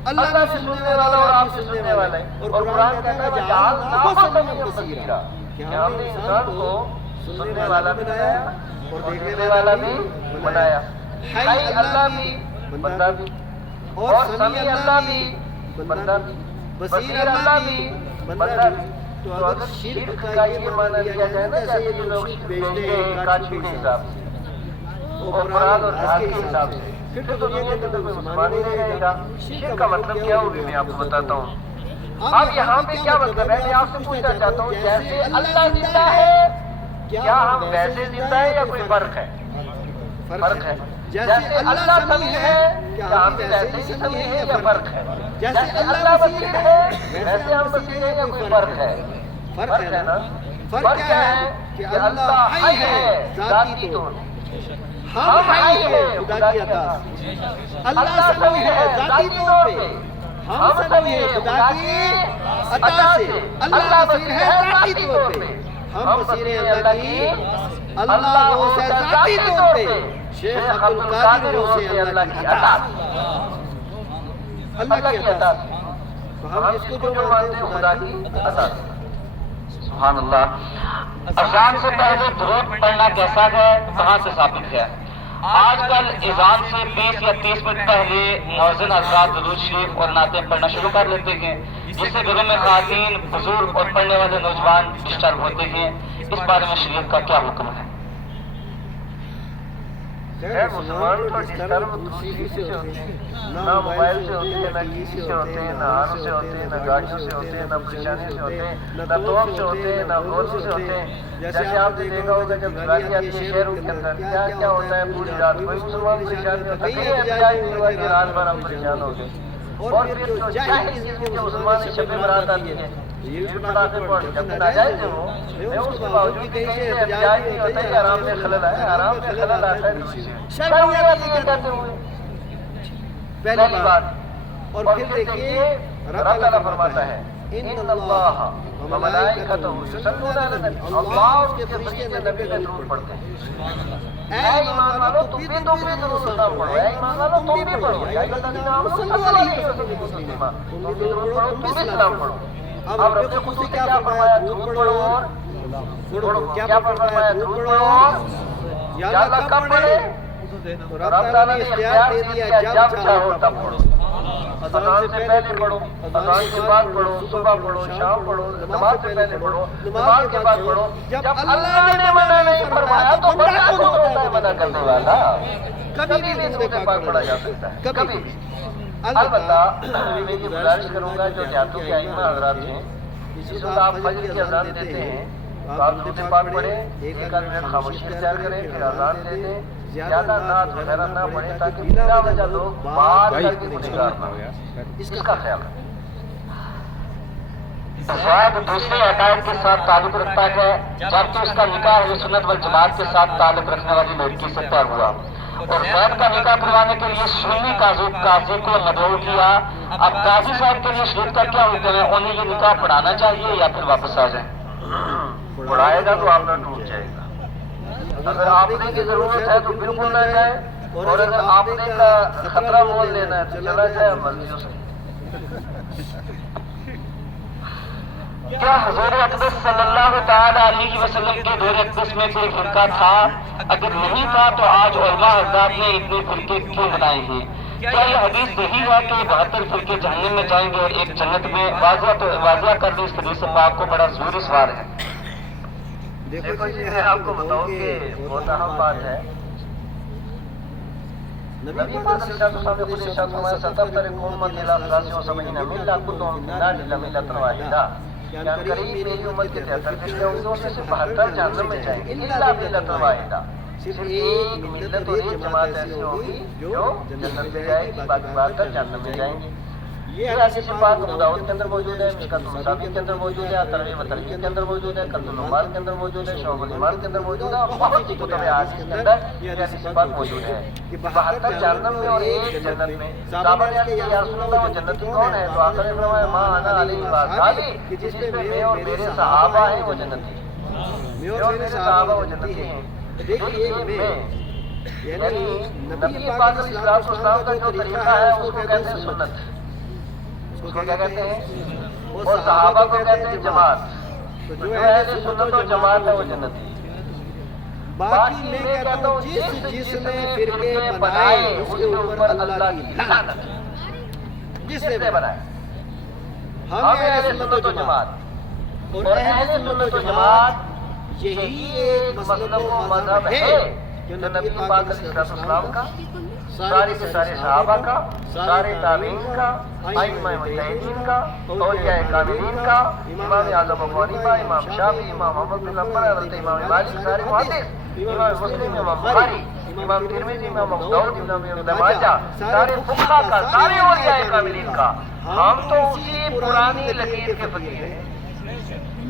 اللہ بھی سننے والا اور آپ بھی سننے والے. اور قرآن کہتا ہے جعلناہ سمیعا بصیرا کہ ہم نے انسان کو سننے والا بھی بنایا اور دیکھنے والا بھی بنایا. حی اللہ بھی بندہ بھی اور سمیع اللہ بھی بندہ بھی بصیر اللہ بھی بندہ بھی. تو اگر شرک کا یہ معنی لیا جائے نا جیسے یہ لوگ بیچتے ہیں کاچی کے حساب سے اور مراد اور جہاد کے حساب سے پھر تو دنیا کے اندر کوئی مسلمان ہی نہیں رہے گا. شرک کا مطلب کیا ہوگی میں آپ کو بتاتا ہوں. اب یہاں پہ کیا مطلب ہے میں آپ سے پوچھنا چاہتا ہوں جیسے اللہ زندہ ہے کیا ہم ویسے زندہ ہیں یا کوئی فرق ہے؟ فرق ہے. جیسے اللہ سمیع ہے کیا ہم ویسے ہی سمیع ہیں یا فرق ہے؟ جیسے اللہ بصیر ہے ویسے ہم بصیر ہیں یا کوئی فرق ہے؟ فرق ہے نا. فرق کیا ہے کہ اللہ حی ہے ذاتی طور پہ. ہم حی ہیں خدا کی عطا سے. اللہ سمیع ہے ذاتی طور پہ. ہم سمیع ہیں خدا کی عطا سے. اللہ بصیر ہے ذاتی طور پہ. ہم بصیر ہیں اللہ کی اللہ وہ سے ذاتی طور پہ. شیخ عبد القادر وہ سے اللہ کی عطا سے. اللہ کی عطا سے. تو ہم اس کو جو مانتے ہیں خدا کی عطا سے. سبحان اللہ. اذان سے پہلے درود پڑھنا کیسا ہے، کہاں سے ثابت ہے؟ آج کل اذان سے 20 یا 30 منٹ پہلے مؤذن حضرات درود شریف اور نعتیں پڑھنا شروع کر لیتے ہیں، جس سے گھروں میں خواتین، بزرگ اور پڑھنے والے نوجوان ڈسٹرب ہوتے ہیں. اس بارے میں شریعت کا کیا حکم ہے؟ مسلمان تو ڈسٹرب دوسری سے ہوتے ہیں، نہ موبائل سے ہوتے ہیں، نہ ٹی وی سے ہوتے ہیں، نہ آنوں سے ہوتے ہیں، نہ گاڑیوں سے ہوتے ہیں، نہ پریشانی سے ہوتے ہیں، نہ توپ سے ہوتے ہیں، نہ غور سے ہوتے ہیں. جیسے آپ نے دیکھا ہوگا جب دیوالی آتی ہے شہروں کے اندر کیا کیا ہوتا ہے پوری رات. کوئی مسلمان پریشان نہیں ہوتا. کئی احتجاج نہیں ہوا کہ رات بھر ہم پریشان ہو گئے. اور پھر جو جاہل چیز میں جو مسلمان شب برات آتی ہے یہ بھی پڑھاتے پڑھ جب ناجائز ہے وہ اس کے باوجود کہیں سے احتجاج نہیں ہوتا کہ حرام میں خلل آئے. حرام میں خلل آتا ہے شرعیات یہ کہتے ہوئے پہلی بات. اور پھر دیکھیے رب تعالیٰ فرماتا ہے ان اللہ وملائکتہ یصلون علی النبی. اللہ اور اس کے فرشتے نبی پہ درود پڑھتے ہیں. اے ایمان والو تم بھی درود سلام پڑھو. اے ایمان والو تم بھی پڑھو. یا ایھا الذین آمنوا صلوا علیہ وسلم تسلیما. تم بھی درود پڑھو، تم بھی سلام پڑھو. اب رب نے خود سے کیا فرمایا؟ درود پڑھو اور کیا فرمایا؟ درود پڑھو اور یا اللہ کب پڑھے؟ رب تعالیٰ نے اختیار دے دیا جب چاہو تب پڑھو. اذان سے پہلے پڑھو، اذان کے بعد پڑھو، صبح پڑھو، شام پڑھو، نماز سے پہلے پڑھو، نماز کے بعد پڑھو. جب اللہ نے منع نہیں فرمایا تو بندہ کون ہوتا ہے منع کرنے والا؟ کبھی بھی درود پاک پڑھا جا سکتا ہے، کبھی بھی. البتہ میں یہ گزارش کروں گا جو دیہاتوں کے ائمہ حضرات ہیں جس وقت آپ فجر کی اذان دیتے ہیں تو آپ درود پاک پڑھیں، ایک آدھ منٹ خاموشی اختیار کریں، پھر اذان دے دیں. زیادہ نعت وغیرہ نہ پڑھیں تاکہ بلا وجہ لوگ بات کر کے گنہگار نہ ہو. اس کا خیال رکھیں. زواج دوسرے عقائد کے ساتھ تعلق رکھتا ہے جبکہ اس کا نکاح اہل سنت والجماعت کے ساتھ تعلق رکھنے والی لڑکی سے طے ہوا اور زید کا نکاح کروانے کے لیے سنی قاضی کو مدعو کیا. اب قاضی صاحب کے لیے شریعت کا کیا حکم ہے؟ انہیں یہ نکاح پڑھانا چاہیے یا پھر واپس آ جائیں؟ پڑھائے گا تو آپ کا ٹوٹ جائے گا. اگر آپ نے کی ضرورت ہے تو بالکل نہ جائے اور اگر آپ نے کا خطرہ مول لینا ہے تو چلا جائے. مرضی ہو سکتی. کیا حضور اقدس صلی اللہ تعالی علیہ وسلم کے دور اقدس میں کوئی فرقہ تھا؟ اگر نہیں تھا تو آج علماء حضرات نے اتنے فرقے کیوں بنائے ہیں؟ کیا یہ حدیث صحیح ہے کہ 72 فرقے جہنم میں جائیں گے اور ایک جنت میں؟ واضح کر دیں. اس حدیث پاک کو بڑا ضروری سوال ہے. دیکھو جی میں آپ کو بتاؤں کہ بہت اہم بات ہے. نبی پاک صلی اللہ علیہ وسلم نے خود ارشاد فرمایا ستفترق امتی علی 73 ملۃ کلهم فی النار الا ملۃ واحدہ، کہ قریب میری امت کے 73 فرقے ہوں گے، ان میں سے 72 جہنم میں جائیں گے، الا ملۃ واحدہ، صرف ایک ملت اور ایک جماعت ایسی ہوگی جو جنت میں جائے گی، باقی 72 جہنم میں جائیں گے۔ یہ حدیث پاک ابو داؤد کے اندر موجود ہے، مشکات المصابیح کے اندر موجود ہے، ترغیب و ترہیب کے اندر موجود ہے، کنز العمال کے اندر موجود ہے، شعب الایمان کے اندر موجود ہے، اور بہت سی کتب احادیث کے اندر یہ حدیث پاک موجود ہے کہ 72 جہنم میں اور ایک جنت میں۔ صحابہ نے عرض کیا یا رسول اللہ وہ جنتی کون ہے؟ تو آقا نے فرمایا ما انا علیہ واصحابی، کہ جس پہ میں اور میرے صحابہ ہیں وہ جنتی ہیں، میں اور میرے صحابہ وہ جنتی ہیں۔ دیکھیے میں یعنی نبی پاک علیہ الصلوۃ والسلام کا جو طریقہ ہے اس کو کہتے ہیں سنت، اس کو کیا کہتے ہیں؟ اور صحابہ کو کہتے ہیں جماعت، تو جو اہل سنت و جماعت ہے وہ جنتی۔ باقی میں کہتا ہوں جس نے فرقے بنائے اس کے اوپر اللہ کی لعنت، جس نے بنائے۔ ہم اہل سنت و جماعت، اور اہل سنت و جماعت یہی ایک مسلک و مذہب ہے جو نبی پاک علیہ السلام کا، سارے کے سارے صحابہ کا، سارے تابعین کا، ائمہ مجتہدین کا، اولیاء کاملین کا، امام اعظم ابو حنیفہ، امام شافعی، امام احمد بن حنبل، حضرت امام مالک، سارے محدث، امام مسلم، امام بخاری، امام ترمذی، امام ابو داؤد، امام ابن ماجہ، سارے فقہا کا، سارے اولیاء کاملین کا۔ ہم تو اسی پرانی لکیر کے فقیر ہیں،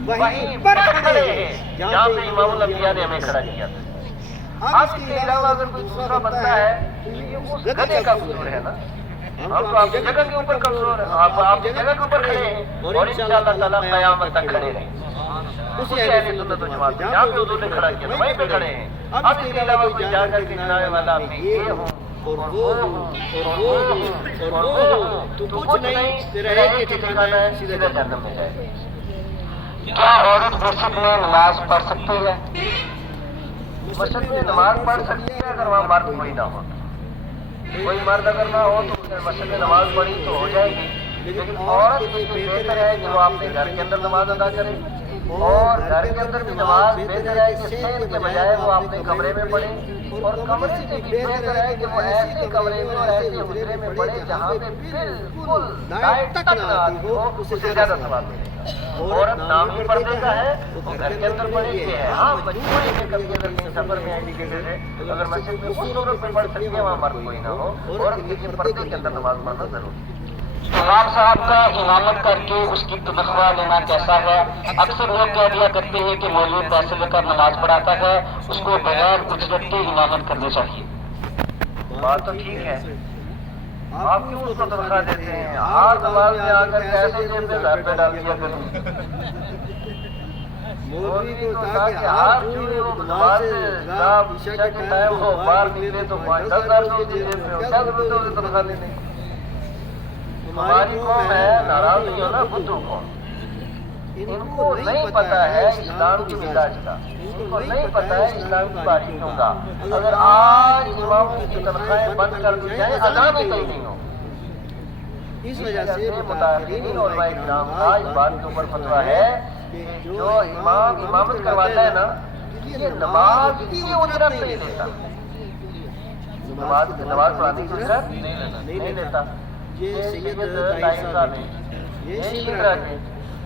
وہیں پر کھڑے ہیں جہاں پہ امام الانبیاء نے ہمیں کھڑا کیا تھا۔ اب اس کے علاوہ اگر کوئی دوسرا بنتا ہے تو یہ اس گدھے کا قصور ہے نا، ہم تو آپ کی جگہ کے اوپر کمزور ہیں، آپ کی جگہ کے اوپر کھڑے ہیں اور انشاءاللہ تعالیٰ قیامت تک کھڑے رہیں اسی اہل سنت و جماعت میں جہاں پہ حضور نے کھڑا کیا وہیں پہ کھڑے ہیں۔ اب اس کے علاوہ کوئی جا کر کے جناب والا میں یہ ہوں اور وہ ہوں اور وہ ہوں اور وہ ہوں تو کچھ نہیں، تیرا ایک ہی ٹھکانہ ہے، سیدھے جہنم میں جائے۔ کیا عورت مسجد میں نماز پڑھ سکتی ہے؟ مسجد میں نماز پڑھ سکتی ہے اگر وہاں مرد کوئی نہ ہو، کوئی مرد اگر نہ ہو تو مسجد میں نماز پڑھی تو ہو جائے گی، لیکن عورت کے لیے بہتر ہے کہ وہ اپنے گھر کے اندر نماز ادا کرے، اور گھر کے اندر بھی نماز بہتر ہے کہ صحن کے بجائے وہ اپنے کمرے میں پڑھے، اور کمرے سے بھی بہتر ہے کہ وہ ایسے کمرے میں اور ایسے حجرے میں پڑھے جہاں پہ بالکل لائٹ تک نہ آتی ہو، اس سے زیادہ ثواب ملے گا۔ عورت نامی پردے کا ہے وہ گھر کے اندر پڑھے یہ ہے، ہاں مجبوری میں کبھی اگر کہیں سفر میں انڈیکیٹڈ ہے اگر مسجد میں اس صورت میں پڑھ سکتی ہے وہاں مرد کوئی نہ ہو، عورت کے لیے پردے کے اندر نماز پڑھنا ضروری ہے۔ امام صاحب کا امامت کر کے اس کی تنخواہ لینا کیسا ہے؟ اکثر لوگ کہہ دیا کرتے ہیں کہ مولوی پیسے لے کر نماز پڑھاتا ہے، اس کو بغیر اجرت کے امامت کرنی چاہیے۔ بات تو ٹھیک ہے، آپ کیوں اس کو تنخواہ دیتے ہیں؟ آپ نماز میں آ کر کیسے جیب میں 1000 روپے ڈال دیا کریں، مولوی تو تاکہ ہاتھ جوڑے وہ نماز عشاء کے ٹائم ہو باہر نکلے تو 10,000 روپے جیب میں ہو، کیا ضرورت ہے اسے تنخواہ دینے کی؟ ہماری قوم ہے ناراض نہیں ہونا، بدھو قوم، ان کو نہیں پتا ہے اسلام کی مزاج کا، ان کو نہیں پتا ہے اسلام کی باریکیوں کا۔ اگر آج اماموں کی تنخواہیں بند کر دی جائیں اذان ہی کہیں نہیں ہو، اس وجہ سے متأخرین اور علماء کرام کا اس بات کے اوپر فتویٰ ہے کہ جو امام امامت کرواتا ہے نا یہ نماز کی اجرت نہیں لیتا، نماز پڑھانے کی اجرت نہیں لیتا۔ یہ سید طاہر صاحب ہیں، یہ شیعہ ہیں،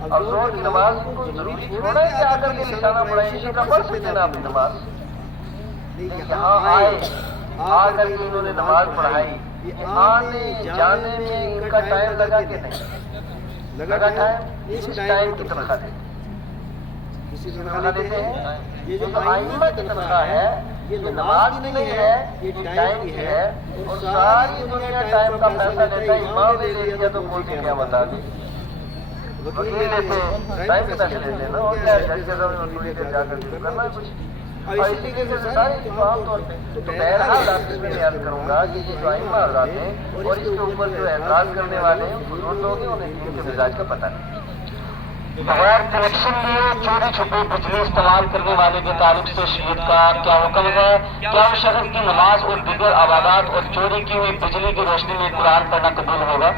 اب زور کی نماز کو ضروری چھوڑا ہے کہ آ کر کے نشانہ پڑھائیں، یہ کا پڑھ سکتے نا اپنی نماز، یہاں آئے آ کر کے انہوں نے نماز پڑھائی، آنے جانے میں ان کا ٹائم لگا کہ نہیں لگا؟ ٹائم اس ٹائم کی تنخواہ دیتے ہیں، کسی تنخواہ دیتے ہیں، یہ جو ائمہ کی تنخواہ ہے یہ نماز کی نہیں ہے، یہ ٹائم کی ہے، اور ساری دنیا ٹائم کا پیسہ لیتا ہے، امام نے لے لیا تو کوئی کیا بتا دے، وکیل لیتے ہیں ٹائم کے پیسے لیتے ہیں نا، اور کیا جج کے سامنے تھوڑی دیر جا کر کے کرنا ہے کچھ، اور اسی طریقے سے ساری چیزیں عام طور پہ تو بہرحال آپ سے میں عرض کروں گا کہ یہ جو ائمہ حضرات ہیں اور اس کے اوپر جو اعتراض کرنے والے ہیں فضول لوگ ہیں، انہیں دین کے مزاج کا پتہ نہیں۔ بغیر کنیکشن لیے چوری چھپے بجلی استعمال کرنے والے کے تعلق سے شریعت کا کیا حکم ہے؟ کیا اس شخص کی نماز اور دیگر عبادات اور چوری کی ہوئی بجلی کی روشنی میں قرآن پڑھنا قبول ہوگا؟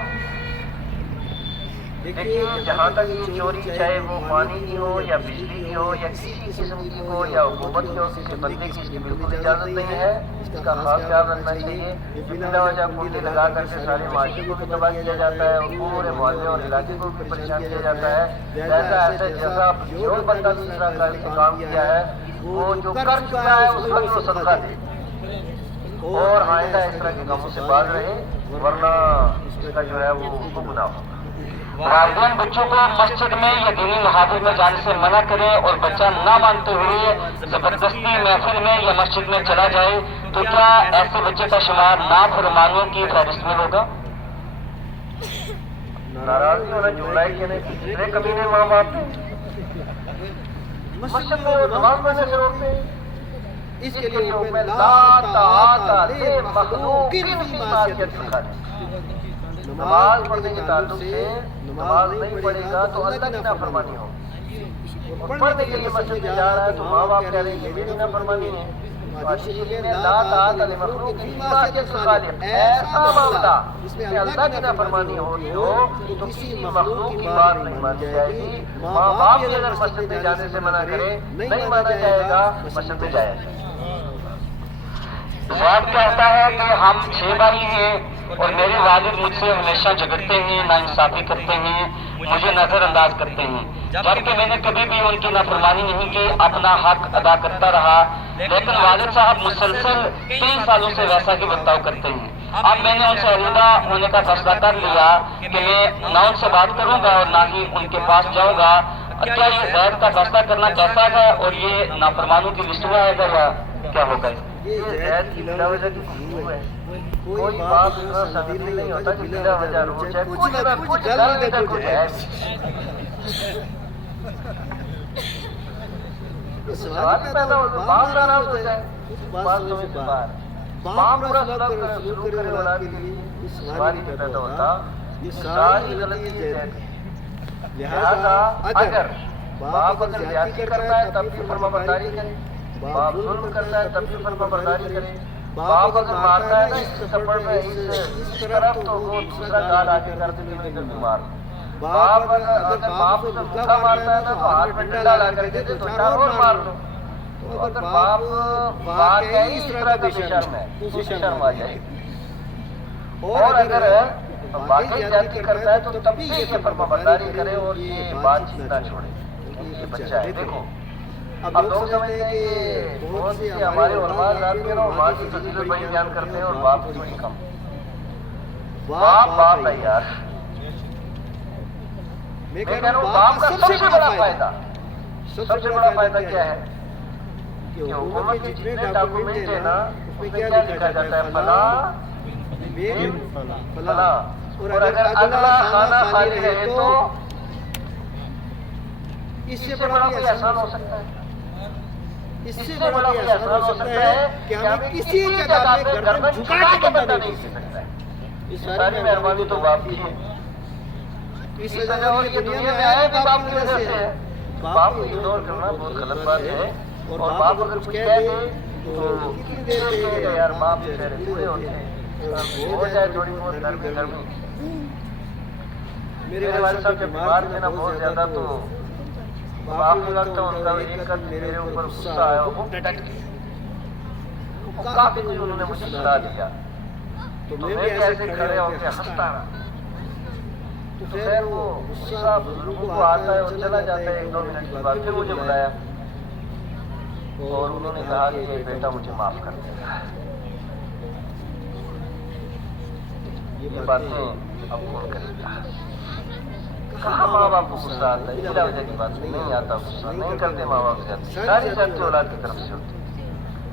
دیکھیے جہاں تک یہ چوری چاہے وہ پانی کی ہو یا بجلی کی ہو یا کسی قسم کی ہو یا حکومت کی ہو، کسی بندے کی اس کی بالکل اجازت نہیں ہے، اس کا خاص خیال رکھنا چاہیے۔ بلا وجہ کنڈی لگا کر کے سارے معاشرے کو بھی تباہ کیا جاتا ہے اور پورے محلے اور علاقے کو بھی پریشان کیا جاتا ہے۔ جیسا جو بندہ دوسرا کام کیا ہے وہ جو کر چکا ہے اس وقت وہ صدقہ دے اور آئندہ اس طرح کے کاموں سے باز رہے، ورنہ اس کا جو ہے وہ اس کو گناہ ہوگا۔ والدین بچوں کو مسجد میں یا دینی محاذر میں جانے سے منع کرے اور بچہ نہ مانتے ہوئے زبردستی محفل میں یا مسجد میں چلا جائے تو کیا ایسے بچے کا شمار نافرمانوں کی فہرست میں ہوگا؟ ناراضی ہونا جملہ ہے کہ نہیں، اتنے کمینے ماں باپ مسجد میں نماز پڑھنے سے روکتے ہیں۔ اس کے لیے حکم ہے لا طاعۃ لمخلوق فی معصیۃ الخالق۔ نماز پڑھنے کے تعلق سے نماز نہیں پڑھے گا تو اللہ کی نافرمانی ہو، اور پڑھنے کے لیے مسجد میں جا رہا ہے تو ماں باپ کہہ رہے ہیں یہ میری نافرمانی ہے۔ لا طاعۃ لمخلوق فی معصیۃ الخالق، ایسا معاملہ جس میں اللہ کی نافرمانی ہو رہی ہو تو کسی مخلوق کی بات نہیں مانی جائے گی۔ ماں باپ بھی اگر مسجد میں جانے سے منع کرے نہیں مانا جائے گا، مسجد میں جائے گا۔ زید کہتا ہے کہ ہم 6 بھائی ہیں اور میرے والد مجھ سے ہمیشہ جھگڑتے ہیں، ناانصافی کرتے ہیں، مجھے نظر انداز کرتے ہیں، جبکہ میں نے کبھی بھی ان کی نافرمانی نہیں کی، اپنا حق ادا کرتا رہا، لیکن والد صاحب مسلسل 3 سالوں سے ویسا ہی برتاؤ کرتے ہیں۔ اب میں نے ان سے علیحدہ ہونے کا فیصلہ کر لیا کہ میں نہ ان سے بات کروں گا اور نہ ہی ان کے پاس جاؤں گا۔ کیا یہ زید کا فیصلہ کرنا کیسا ہے اور یہ نافرمانوں کی لسٹ میں آئے گا یا کیا ہوگا؟ یہ زید کی بلا وجہ کی گفتگو ہے، کوئی باپ سبیلی نہیں ہوتا کہ بلا وجہ رو جائے، کچھ نہ کچھ گل ادھر کچھ ہے۔ سوال پیدا ہو باپ ناراض ہو جائے، بات سمجھ سے باہر، باپ پورا سلوک کرے اولاد کے لیے، سوال ہی پیدا ہوتا یہ ساری غلطی ہے زید کی۔ لہذا اگر باپ اگر زیادتی کرتا ہے تب بھی فرما برداری کرے، باپ ظلم کرتا ہے تب بھی فرما برداری کرے، باپ اگر مارتا ہے نا اس تھپڑ میں اس طرف تو وہ دوسرا گال آگے کر دے کہ میں مار۔ باپ اگر باپ سے بھوکا مارتا ہے نا تو ہاتھ میں ڈنڈا لا کر کے دے تو 4 اور مار دو۔ تو اگر باپ واقعی اس طرح بے شرم ہے تو شرم آ جائے گی، اور اگر واقعی زیادتی کرتا ہے تو تب بھی یہ فرما برداری کرے اور یہ بات چیت نہ چھوڑے، یہ بچہ ہے۔ دیکھو اب لوگ سمجھتے ہیں کہ بہت سی ہمارے علماء حضرات کے نا ماں کی فضیلت بڑی بیان کرتے ہیں اور باپ کی بڑی کم۔ باپ باپ ہے یار، میں کہہ رہا ہوں باپ کا سب سے بڑا فائدہ کیا ہے کہ حکومت کے جتنے ڈاکومنٹ ہیں نا اس میں کیا لکھا جاتا ہے فلاں فلاں، اور اگر اگلا خانہ خالی رہے تو اس سے بڑا کوئی احسان ہو سکتا ہے، اس سے بڑا کوئی احسان ہو سکتا ہے کہ ہمیں کسی جگہ پہ گردن جھکا کے بندہ نہیں سیکھ سکتا ہے۔ یہ ساری مہربانی تو باپ کی ہے، اس وجہ اور یہ دنیا میں آئے بھی باپ کی وجہ سے ہے۔ باپ کو اگنور کرنا بہت غلط بات ہے، اور باپ اگر کچھ کہہ دے تو یار باپ بیچارے بوڑھے ہوتے ہیں، ہو جائے تھوڑی بہت گرمی میرے والد صاحب جب بیمار تھے نا بہت زیادہ تو آخری وقت ان کا ایک قد میرے اوپر غصہ آیا، وہ ڈٹ گئے، کافی کچھ انہوں نے مجھے سلا دیا، تو میں بھی ایسے کھڑے ہو کے ہنستا رہا۔ تو خیر وہ غصہ بزرگوں کو آتا ہے اور چلا جاتا ہے، 1-2 منٹ کے بعد پھر مجھے بلایا اور انہوں نے کہا کہ بیٹا مجھے معاف کر دے۔ یہ باتیں اب کون کرے گا؟ کہاں ماں باپ کو غصہ آتا ہے؟ بلا وجہ کی بات نہیں آتا غصہ، نہیں کرتے ماں باپ زیادتی، ساری زیادتی اولاد کی طرف سے ہوتی ہے۔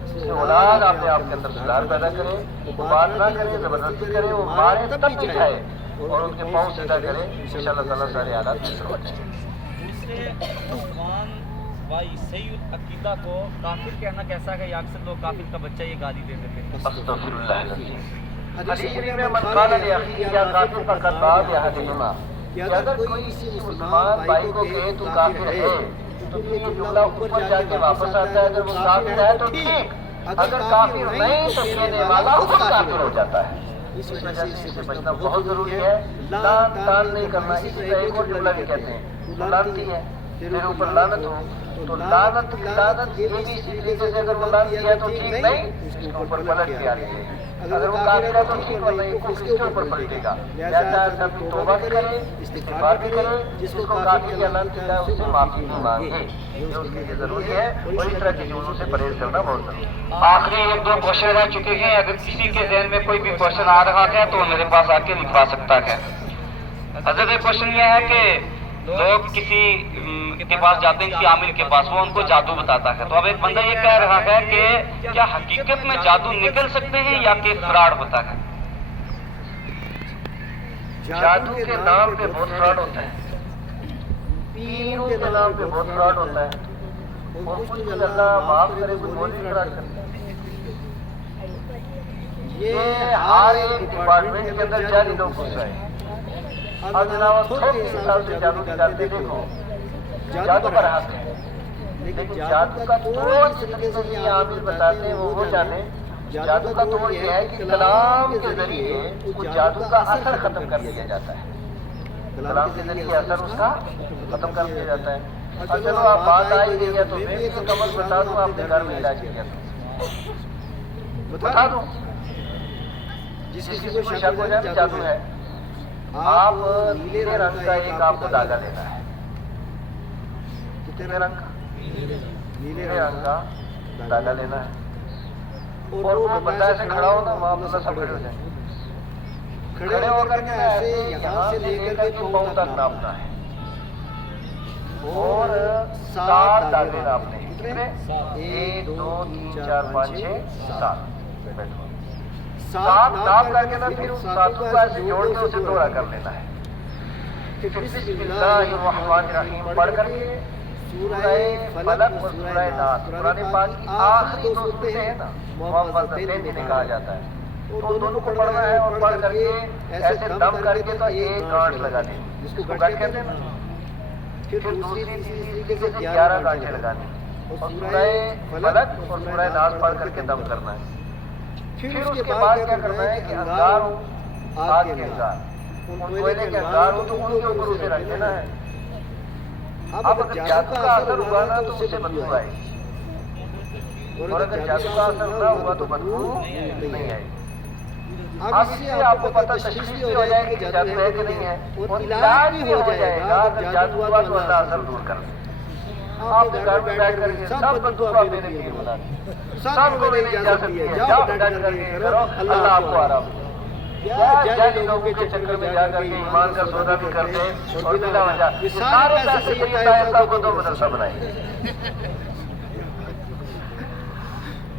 اس لیے اولاد اپنے آپ کے اندر سدھار پیدا کرے، وہ بات نہ کرے، زبردستی کرے، وہ مارے تب بھی چاہے اور ان کے پاؤں سیدھا کرے، انشاءاللہ تعالیٰ سارے حالات بہتر ہو جائیں گے۔ و عیسیٰ العقیدہ کو کافر کہنا کیسا ہے؟ یا اکثر لوگ کافر کا بچہ یہ گالی دے دیتے ہیں۔ استغفر اللہ العظیم۔ حدیث شریف میں من قال لاخیہ یا کافر فقد باء بأحدہما، کہ اگر کوئی کسی مسلمان بھائی کو کہے تو کافر ہے تو یہ جملہ اوپر جا کے واپس آتا ہے، اگر وہ کافر ہے تو ٹھیک، اگر کافر نہیں تو کہنے والا خود کافر ہو جاتا ہے۔ اس وجہ سے اس سے بچنا بہت ضروری ہے. لان تان نہیں کرنا. اسی کا ایک اور جملہ بھی کہتے ہیں, تو لانتی ہے, تیرے اوپر لعنت ہو. تو لعنت یہ بھی اسی طریقے سے اگر وہ لعنت کیا تو ٹھیک نہیں, اس کے اوپر پلٹ کے آتی ہے. اگر وہ کافر ہے تو ٹھیک اور نہیں تو کس کے اوپر پلٹے گا. لہٰذا توبہ بھی کرے, استغفار بھی کرے, جس کو کافر یا لعنت کیا ہے اس سے معافی بھی مانگے, یہ اس کے لیے ضروری ہے. اور اس طرح کی چیزوں سے پرہیز کرنا بہت ضروری ہے. آخری 1-2 کوشچن رہ چکے ہیں. اگر کسی کے ذہن میں کوئی بھی کوشچن آ رہا ہے تو میرے پاس آ کے لکھوا سکتا ہے. حضرت کوشچن یہ ہے کہ لوگ کسی کے پاس جاتے ہیں, کسی عامل کے پاس, وہ ان کو جادو بتاتا ہے. تو اب ایک بندہ یہ کہہ رہا ہے کہ کیا حقیقت میں جادو نکل سکتے ہیں یا کہ فراڈ ہوتا ہے؟ جادو کے نام پہ بہت فراڈ ہوتا ہے, پیروں کے نام پہ بہت فراڈ ہوتا ہے, اور کچھ اللہ معاف کرے کوئی مولوی فراڈ کرتا ہے. یہ ہر ایک ڈپارٹمنٹ کے اندر جعلی لوگ گھس رہے ہیں. اب جناب تھوک کے حساب سے جادو نکالتے دیکھو, جادو پر حق ہے, لیکن جادو کا توڑ جس طریقے سے یہ عامل بتاتے ہیں وہ جانے. جادو کا توڑ یہ ہے کہ کلام کے ذریعے اس جادو کا اثر ختم کر دیا جاتا ہے. کلام کے ذریعے اثر اس کا ختم کر دیا جاتا ہے. اور چلو آپ بات آئی گئی ہے تو میں بھی مکمل بتا دوں, آپ نے گھر میں علاج کیا بتا دوں. جس کسی کو شک ہو جائے جادو ہے, آپ نیلے رنگ کا ایک آپ کو دھاگا لینا ہے. کتنے رنگ کا؟ نیلے رنگ کا دھاگا لینا ہے. اور وہ بندہ ایسے کھڑا ہو نا, وہاں بندہ سب کھڑے ہو جائیں. کھڑے ہو کر کے ایسے یہاں سے لے کر کے پاؤں تک ناپنا ہے, اور 7 دھاگے ناپنے ہیں. کتنے؟ 1 2 3 4 5 6 7. 7 ناپ کر کے نا پھر اس 7 کو ایسے جوڑ کے اسے دوہرا کر لینا ہے. پھر بسم اللہ الرحمن الرحیم پڑھ کر کے سورہ فلق اور سورہ ناس, قرآن پاک کی آخری 2 سورتیں ہیں نا, معوذتین جنہیں کہا جاتا ہے, تو دونوں کو پڑھنا ہے. اور پڑھ کر کے ایسے دم کر کے تو ایک گانٹھ لگانی, جس کو گانٹھ کہتے ہیں نا. پھر دوسری طریقے سے 11 گانٹھیں لگانی, اور سورہ فلق اور سورہ ناس پڑھ کر کے دم کرنا ہے. پھر اس کے بعد کیا کرنا ہے کہ انگار ہو, آگ کے انگار, ان کوئلے کے انگار ہو تو ان کے اوپر اسے رکھ دینا ہے. اب اگر جادو کا اثر ہوا نا تو اسے بدبو آئے گی, اور اگر جادو کا اثر نہ ہوا تو بدبو نہیں آئے گی. اب اس سے آپ کو پتہ تشخیص بھی ہو جائے گی کہ جادو ہے کہ نہیں ہے, اور علاج بھی ہو جائے گا. اگر جادو ہوا تو اللہ اثر دور کر دے. آپ گھر میں بیٹھ کر کے سب بندوں کو آپ میرے پیر بنا دیں, سب کو میری اجازت دی ہے, جاؤ ڈٹ کر کے کرو, اللہ آپ کو آرام دے. جعلی لوگوں کے چکر میں جا کر کے ایمان کا سودا بھی کر دے, اور بلا وجہ یہ سارے پیسے سید طاہر صاحب کو 2 مدرسہ بنائیں گے.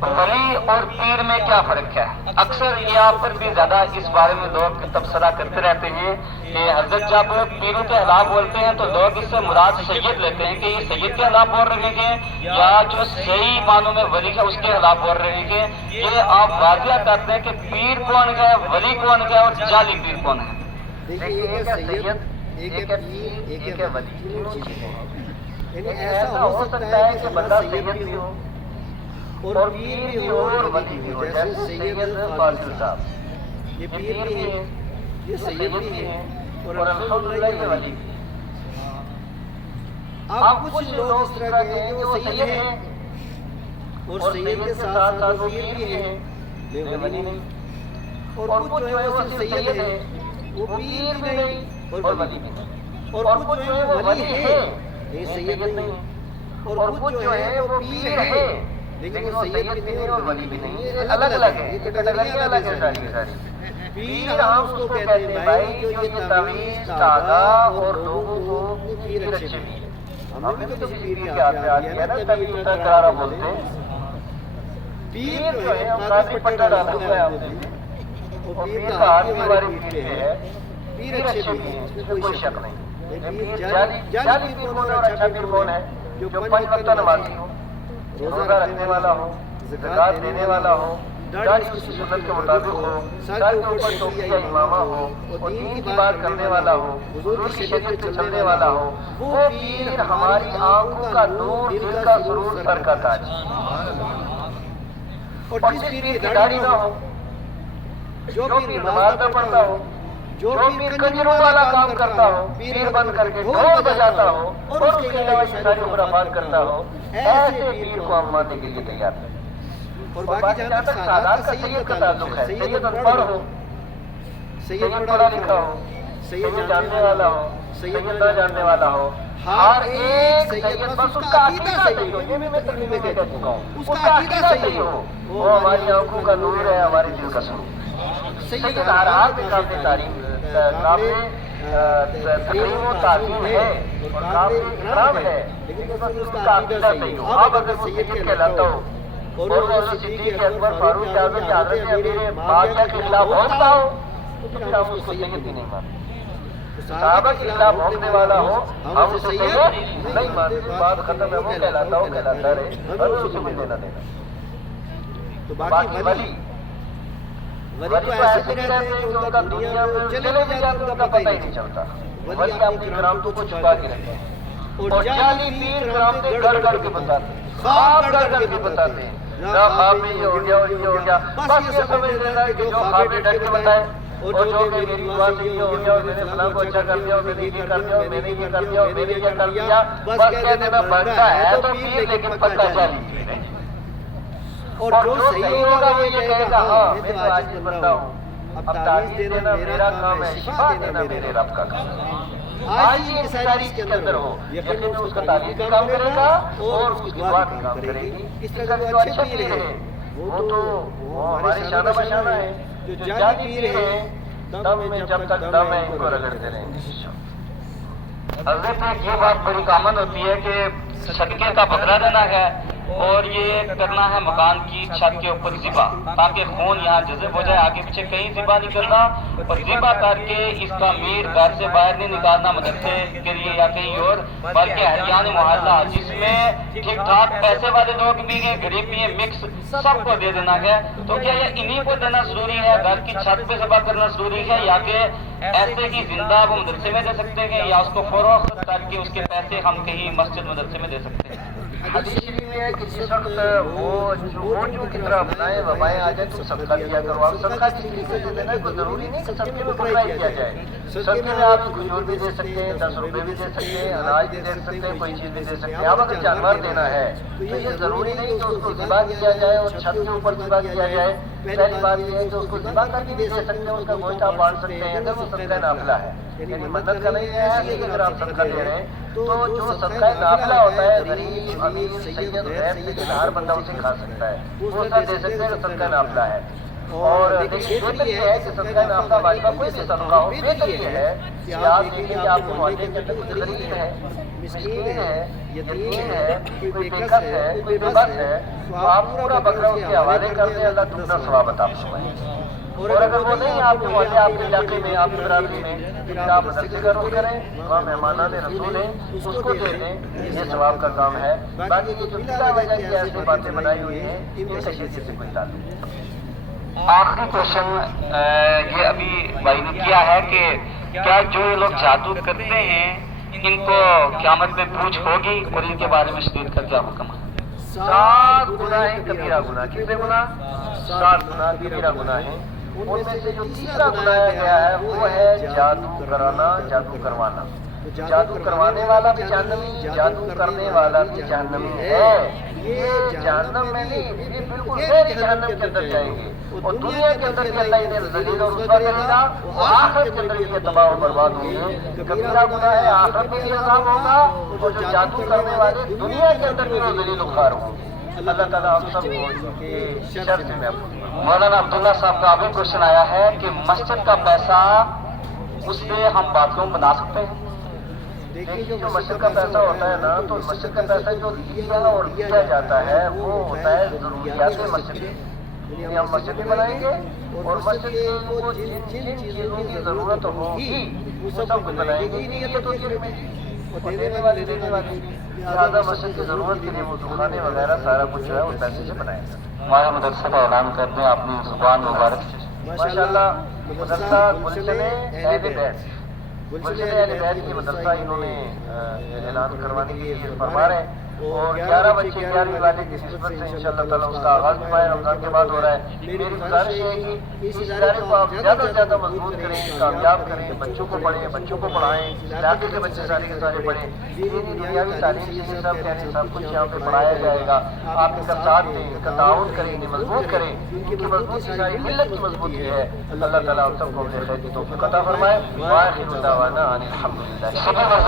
ولی اور پیر میں کیا فرق ہے؟ اکثر یہاں پر بھی زیادہ اس بارے میں لوگ تبصرہ کرتے رہتے ہیں کہ حضرت جب پیروں کے خلاف بولتے ہیں تو لوگ اس سے مراد سید لیتے ہیں کہ یہ سید کے خلاف بول رہے ہیں, یا جو صحیح معنوں میں ولی ہے اس کے خلاف بول رہے ہیں. یہ آپ واضح کرتے ہیں کہ پیر کون ہے, ولی کون ہے, اور جعلی پیر کون ہے. دیکھیے ایک ہے سید, ایک ہے پیر, ایک ہے ولی, تینوں چیزیں ہیں. یعنی ایسا ہو سکتا ہے کہ بندہ سید بھی ہو اور پیر بھی ہو اور ولی بھی ہو, جیسے سید فاضل صاحب, یہ پیر بھی ہیں, یہ سید بھی ہیں, اور الحمدللہ یہ ولی بھی ہیں. اب کچھ لوگ اس طرح کے ہیں کہ وہ سید ہیں اور سید کے ساتھ ساتھ وہ پیر بھی ہیں, یہ ولی نہیں. اور کچھ جو ہے وہ صرف سید ہیں, وہ پیر بھی نہیں اور ولی بھی نہیں. اور کچھ جو ہے وہ ولی ہیں, یہ سید نہیں. اور کچھ جو ہے وہ پیر ہیں لیکن وہ سید بھی نہیں اور ولی بھی نہیں. یہ الگ الگ ہے, یہ کیٹیگریاں الگ ہیں ساری ساری. پیر ہم اس کو کہتے ہیں بھائی جو یہ تعویذ دھاگا اور لوگوں کو پیر اچھے بھی ہیں. ہم نے بھی تو کسی پیر کے ہاتھ میں آ گیا نا, تبھی تو کرارا بولتے ہیں. پیر جو ہے ہم قادری پٹا ڈالا ہوا ہے ہم نے, اور پیر کا ہاتھ بھی ہمارے پیچھے ہے. پیر اچھے بھی ہیں, اس میں کوئی شک نہیں. جعلی پیر کون ہے اور اچھا پیر کون ہے؟ جو 5 وقت نمازی ہو, روزہ رکھنے والا ہو, زکات دینے والا ہو, داڑھی اس کی سنت کے مطابق ہو, سر کے اوپر ٹوپی یا امامہ ہو, اور دین کی بات کرنے والا ہو, حضور کی شریعت پہ چلنے والا ہو, وہ پیر ہماری آنکھوں کا نور, دل کا سرور, سر کا تاج. اور جس پیر کی داڑھی نہ ہو, جو پیر نماز نہ پڑھتا ہو، جو پیر کنجروں والا کام کرتا ہو، پیر بن کر کے ڈھول بجاتا ہو اور اس کے علاوہ شیطانی خرافات کرتا ہو، ایسے پیر کو ہم ماننے کے لیے تیار ہیں۔ اور باقی جہاں تک سادات کا سید کا تعلق ہے، سید انپڑھ ہو، سید پڑھا لکھا ہو، سید جاننے والا ہو، سید نہ جاننے والا ہو، ہر ایک سید بس اس کا عقیدہ صحیح ہو، یہ بھی میں تقریر میں کہہ چکا ہوں، اس کا عقیدہ صحیح ہو، وہ ہماری آنکھوں کا نور ہے، ہمارے دل کا سرور۔ سید ہر حال میں قابل تعریف، قابل تقریم و تعظیم ہے اور قابل اکرام ہے، لیکن بس اس کا عقیدہ صحیح ہو۔ اب اگر وہ سید کہلاتا ہو اور وہ حضرت صدیق اکبر فاروق اعظم کی حضرت امیر معاویہ کے خلاف بھونکتا ہو تو پھر ہم اس کو سید بھی نہیں مانتے۔ صحابہ کے خلاف بھونکنے والا ہو ہم اسے سید نہیں مانتے، بات ختم ہے، وہ کہلاتا ہو کہلاتا رہے، ہمیں اسے کوئی لینا دینا۔ باقی ولی تو ایسے نہیں رہتے کہ ان کا دنیا میں چلے بھی جاتے ان کا پتہ ہی نہیں چلتا۔ ولی اپنی کرامتوں کو چھپا کے رکھتے ہیں اور جعلی پیر کرامتیں گڑ گڑ کے بتاتے ہیں، خواب گڑ گڑ کے بتاتے ہیں، نہ خواب میں یہ ہو گیا اور یہ ہو گیا، بس یہ سمجھ لینا کہ جو خواب میں ڈٹ کے بتائے اور جو کہ میری بات یہ ہو گیا اور میں نے فلاں کو اچھا کر دیا اور میں نے یہ کر دیا اور میں نے یہ کر دیا اور میں نے یہ کر دیا، بس کہہ دینا بنتا ہے تو پیر لیکن پکا جعلی پیر ہے۔ اور جو صحیح ہوگا وہ یہ کہے گا ہاں میں تو آج بھی بنتا ہوں، اب تعریف دینا میرا کام ہے، شفا دینا میرے رب کا کام ہے۔ آج یہ ساری اس کے اندر ہو، یقین میں اس کا تعریف بھی کام کرے گا اور اس کی دعا بھی کام کرے گی۔ اس طرح جو اچھے پیر ہیں وہ ہمارے شانہ بشانہ ہیں، جو جعلی پیر ہیں دم میں جب تک دم ہے ان کو رگڑتے رہیں گے۔ حضرت یہ بات بڑی کامن ہوتی ہے کہ صدقے کا بکرا دینا ہے اور یہ کرنا ہے مکان کی چھت کے اوپر ذبح تاکہ خون یہاں جذب ہو جائے، آگے پیچھے کہیں ذبح نہیں کرنا اور ذبح کر کے اس کا میٹ گھر سے باہر نہیں نکالنا مدرسے کے لیے یا کہیں اور، بلکہ ہریان محلہ جس میں ٹھیک ٹھاک پیسے والے لوگ بھی ہیں غریب بھی ہیں مکس سب کو دے دینا ہے۔ تو کیا یہ انہیں کو دینا ضروری ہے، گھر کی چھت پہ ذبح کرنا ضروری ہے، یا کہ ایسے ہی زندہ وہ مدرسے میں دے سکتے ہیں یا اس کو فروخت کر کے اس کے پیسے ہم کہیں مسجد مدرسے میں دے سکتے ہیں؟ حدیث شریف میں ہے کہ جس وقت وہ جو کی طرح بنائے وبائیں آ جائے تو صدقہ دیا کرو۔ آپ صدقہ کس چیز سے دے دینا، کوئی ضروری نہیں کہ صدقے میں بکرا ہی دیا جائے، صدقے میں آپ کھجور بھی دے سکتے ہیں، 10 روپے بھی دے سکتے ہیں، اناج بھی دے سکتے ہیں، کوئی چیز بھی دے سکتے ہیں۔ اب اگر جانور دینا ہے تو یہ ضروری نہیں کہ اس کو ذبح کیا جائے اور چھت کے اوپر ذبح کیا جائے۔ پہلی بات یہ ہے کہ اس کو ذبح کر کے بھی دے سکتے ہیں، اس کا گوشت آپ بانٹ سکتے ہیں اگر وہ صدقہ نافلہ ہے، یعنی منت کا نہیں ہے کہ اگر آپ صدقہ دے رہے ہیں تو جو صدقہ نافلہ ہوتا ہے غریب امیر سید غیر سید ہر بندہ اسے کھا سکتا ہے، وہ اسے دے سکتے ہیں کہ صدقہ نافلہ ہے۔ اور لیکن بہتر یہ ہے کہ صدقہ نافلہ واجبہ کوئی بھی صدقہ ہو، بہتر یہ ہے کہ آپ دیکھیں کہ آپ کے محلے کے اندر کوئی غریب ہے، مسکین ہے، یتیم ہے، کوئی بے کس ہے، کوئی بے بس ہے، تو آپ پورا بکرا اس کے حوالے کر دیں، اللہ دگنا ثواب عطا فرمائے۔ اور اگر وہ نہیں آپ کے محلے آپ کے علاقے میں آپ کی برادری میں پھر آپ مدرسے کا رخ کریں، وہاں مہمانان رسول ہیں اس کو دے دیں، یہ ثواب کا کام ہے۔ باقی یہ جو بلا وجہ کی ایسی باتیں بنائی ہوئی ہیں ان کا شریعت سے کوئی تعلق نہیں۔ آخری کوشچن یہ ابھی بھائی نے کیا ہے کہ کیا جو یہ لوگ جادو کرتے ہیں ان کو قیامت میں پوچھ ہوگی اور ان کے بارے میں شدید کا کیا حکم ہے؟ 7 گناہ کبیرہ گناہ، کتنے گناہ؟ 7 گناہ کبیرہ گناہ ہیں۔ ان میں سے جو تیسرا گناہ گیا ہے وہ ہے جادو کرانا، جادو کروانا۔ جادو کروانے والا بھی جہنمی، جادو کرنے والا بھی جہنمی ہے۔ یہ جہنم میں نہیں، یہ بالکل غیر جہنم کے اندر جائیں گے اور دنیا کے اندر بھی اللہ انہیں ذلیل اور رسوا کرے گا، وہ آخرت کے اندر بھی تباہ و برباد ہوں گے۔ کبیرہ گناہ ہے، آخرت میں بھی عذاب ہوگا اور جو جادو کرنے والے دنیا کے اندر بھی وہ ذلیل و خوار ہوں گے۔ اللہ تعالیٰ ہم سب کو شر سے محفوظ۔ مولانا عبداللہ صاحب کا ابھی کوشچن آیا ہے کہ مسجد کا پیسہ اس سے ہم باتھ روم بنا سکتے ہیں؟ دیکھیے جو مسجد کا پیسہ ہوتا ہے نا، تو مسجد کا پیسہ جو دیا اور دیا جاتا ہے وہ ہوتا ہے ضروریات مسجد، یعنی ہم مسجد بھی بنائیں گے اور مسجد کے وہ جن چیزوں کی ضرورت ہوگی وہ سب کچھ بنائیں گے، نیت ہوتی ہے اور دینے والے زیادہ مسجد کی ضرورت کے لیے وہ دکانیں وغیرہ سارا کچھ جو ہے اس پیسے سے بنائے گا۔ ہمارے مدرسے کا اعلان کر دیں اپنی زبان مبارک سے۔ ماشاءاللہ مدرسہ گلشن اہل بیت، گلشن اہل بیت کی مدرسہ انہوں نے اعلان کروانے کے لیے فرما رہے ہیں اور 11 بچے 11ویں والے کی نسبت سے انشاءاللہ تعالیٰ اس کا آغاز ماہ رمضان کے بعد ہو رہا ہے. میری گزارش یہ ہے کہ اس ادارے کو آپ زیادہ سے زیادہ مضبوط کریں, کامیاب کریں, بچوں کو پڑھیں, بچوں کو پڑھائیں, علاقے کے بچے سارے کے سارے پڑھیں. دینی دنیاوی تعلیم سے سب کچھ یہاں پہ پڑھایا جائے گا. آپ ان کا ساتھ دیں, ان کا تعاون کریں, انہیں مضبوط کریں. ان کی مضبوطی ساری ملت کی مضبوطی ہے. اللہ تعالیٰ آپ سب کو اپنے خیر کی توفیق عطا فرمائے. وآخر دعوانا ان الحمد للہ.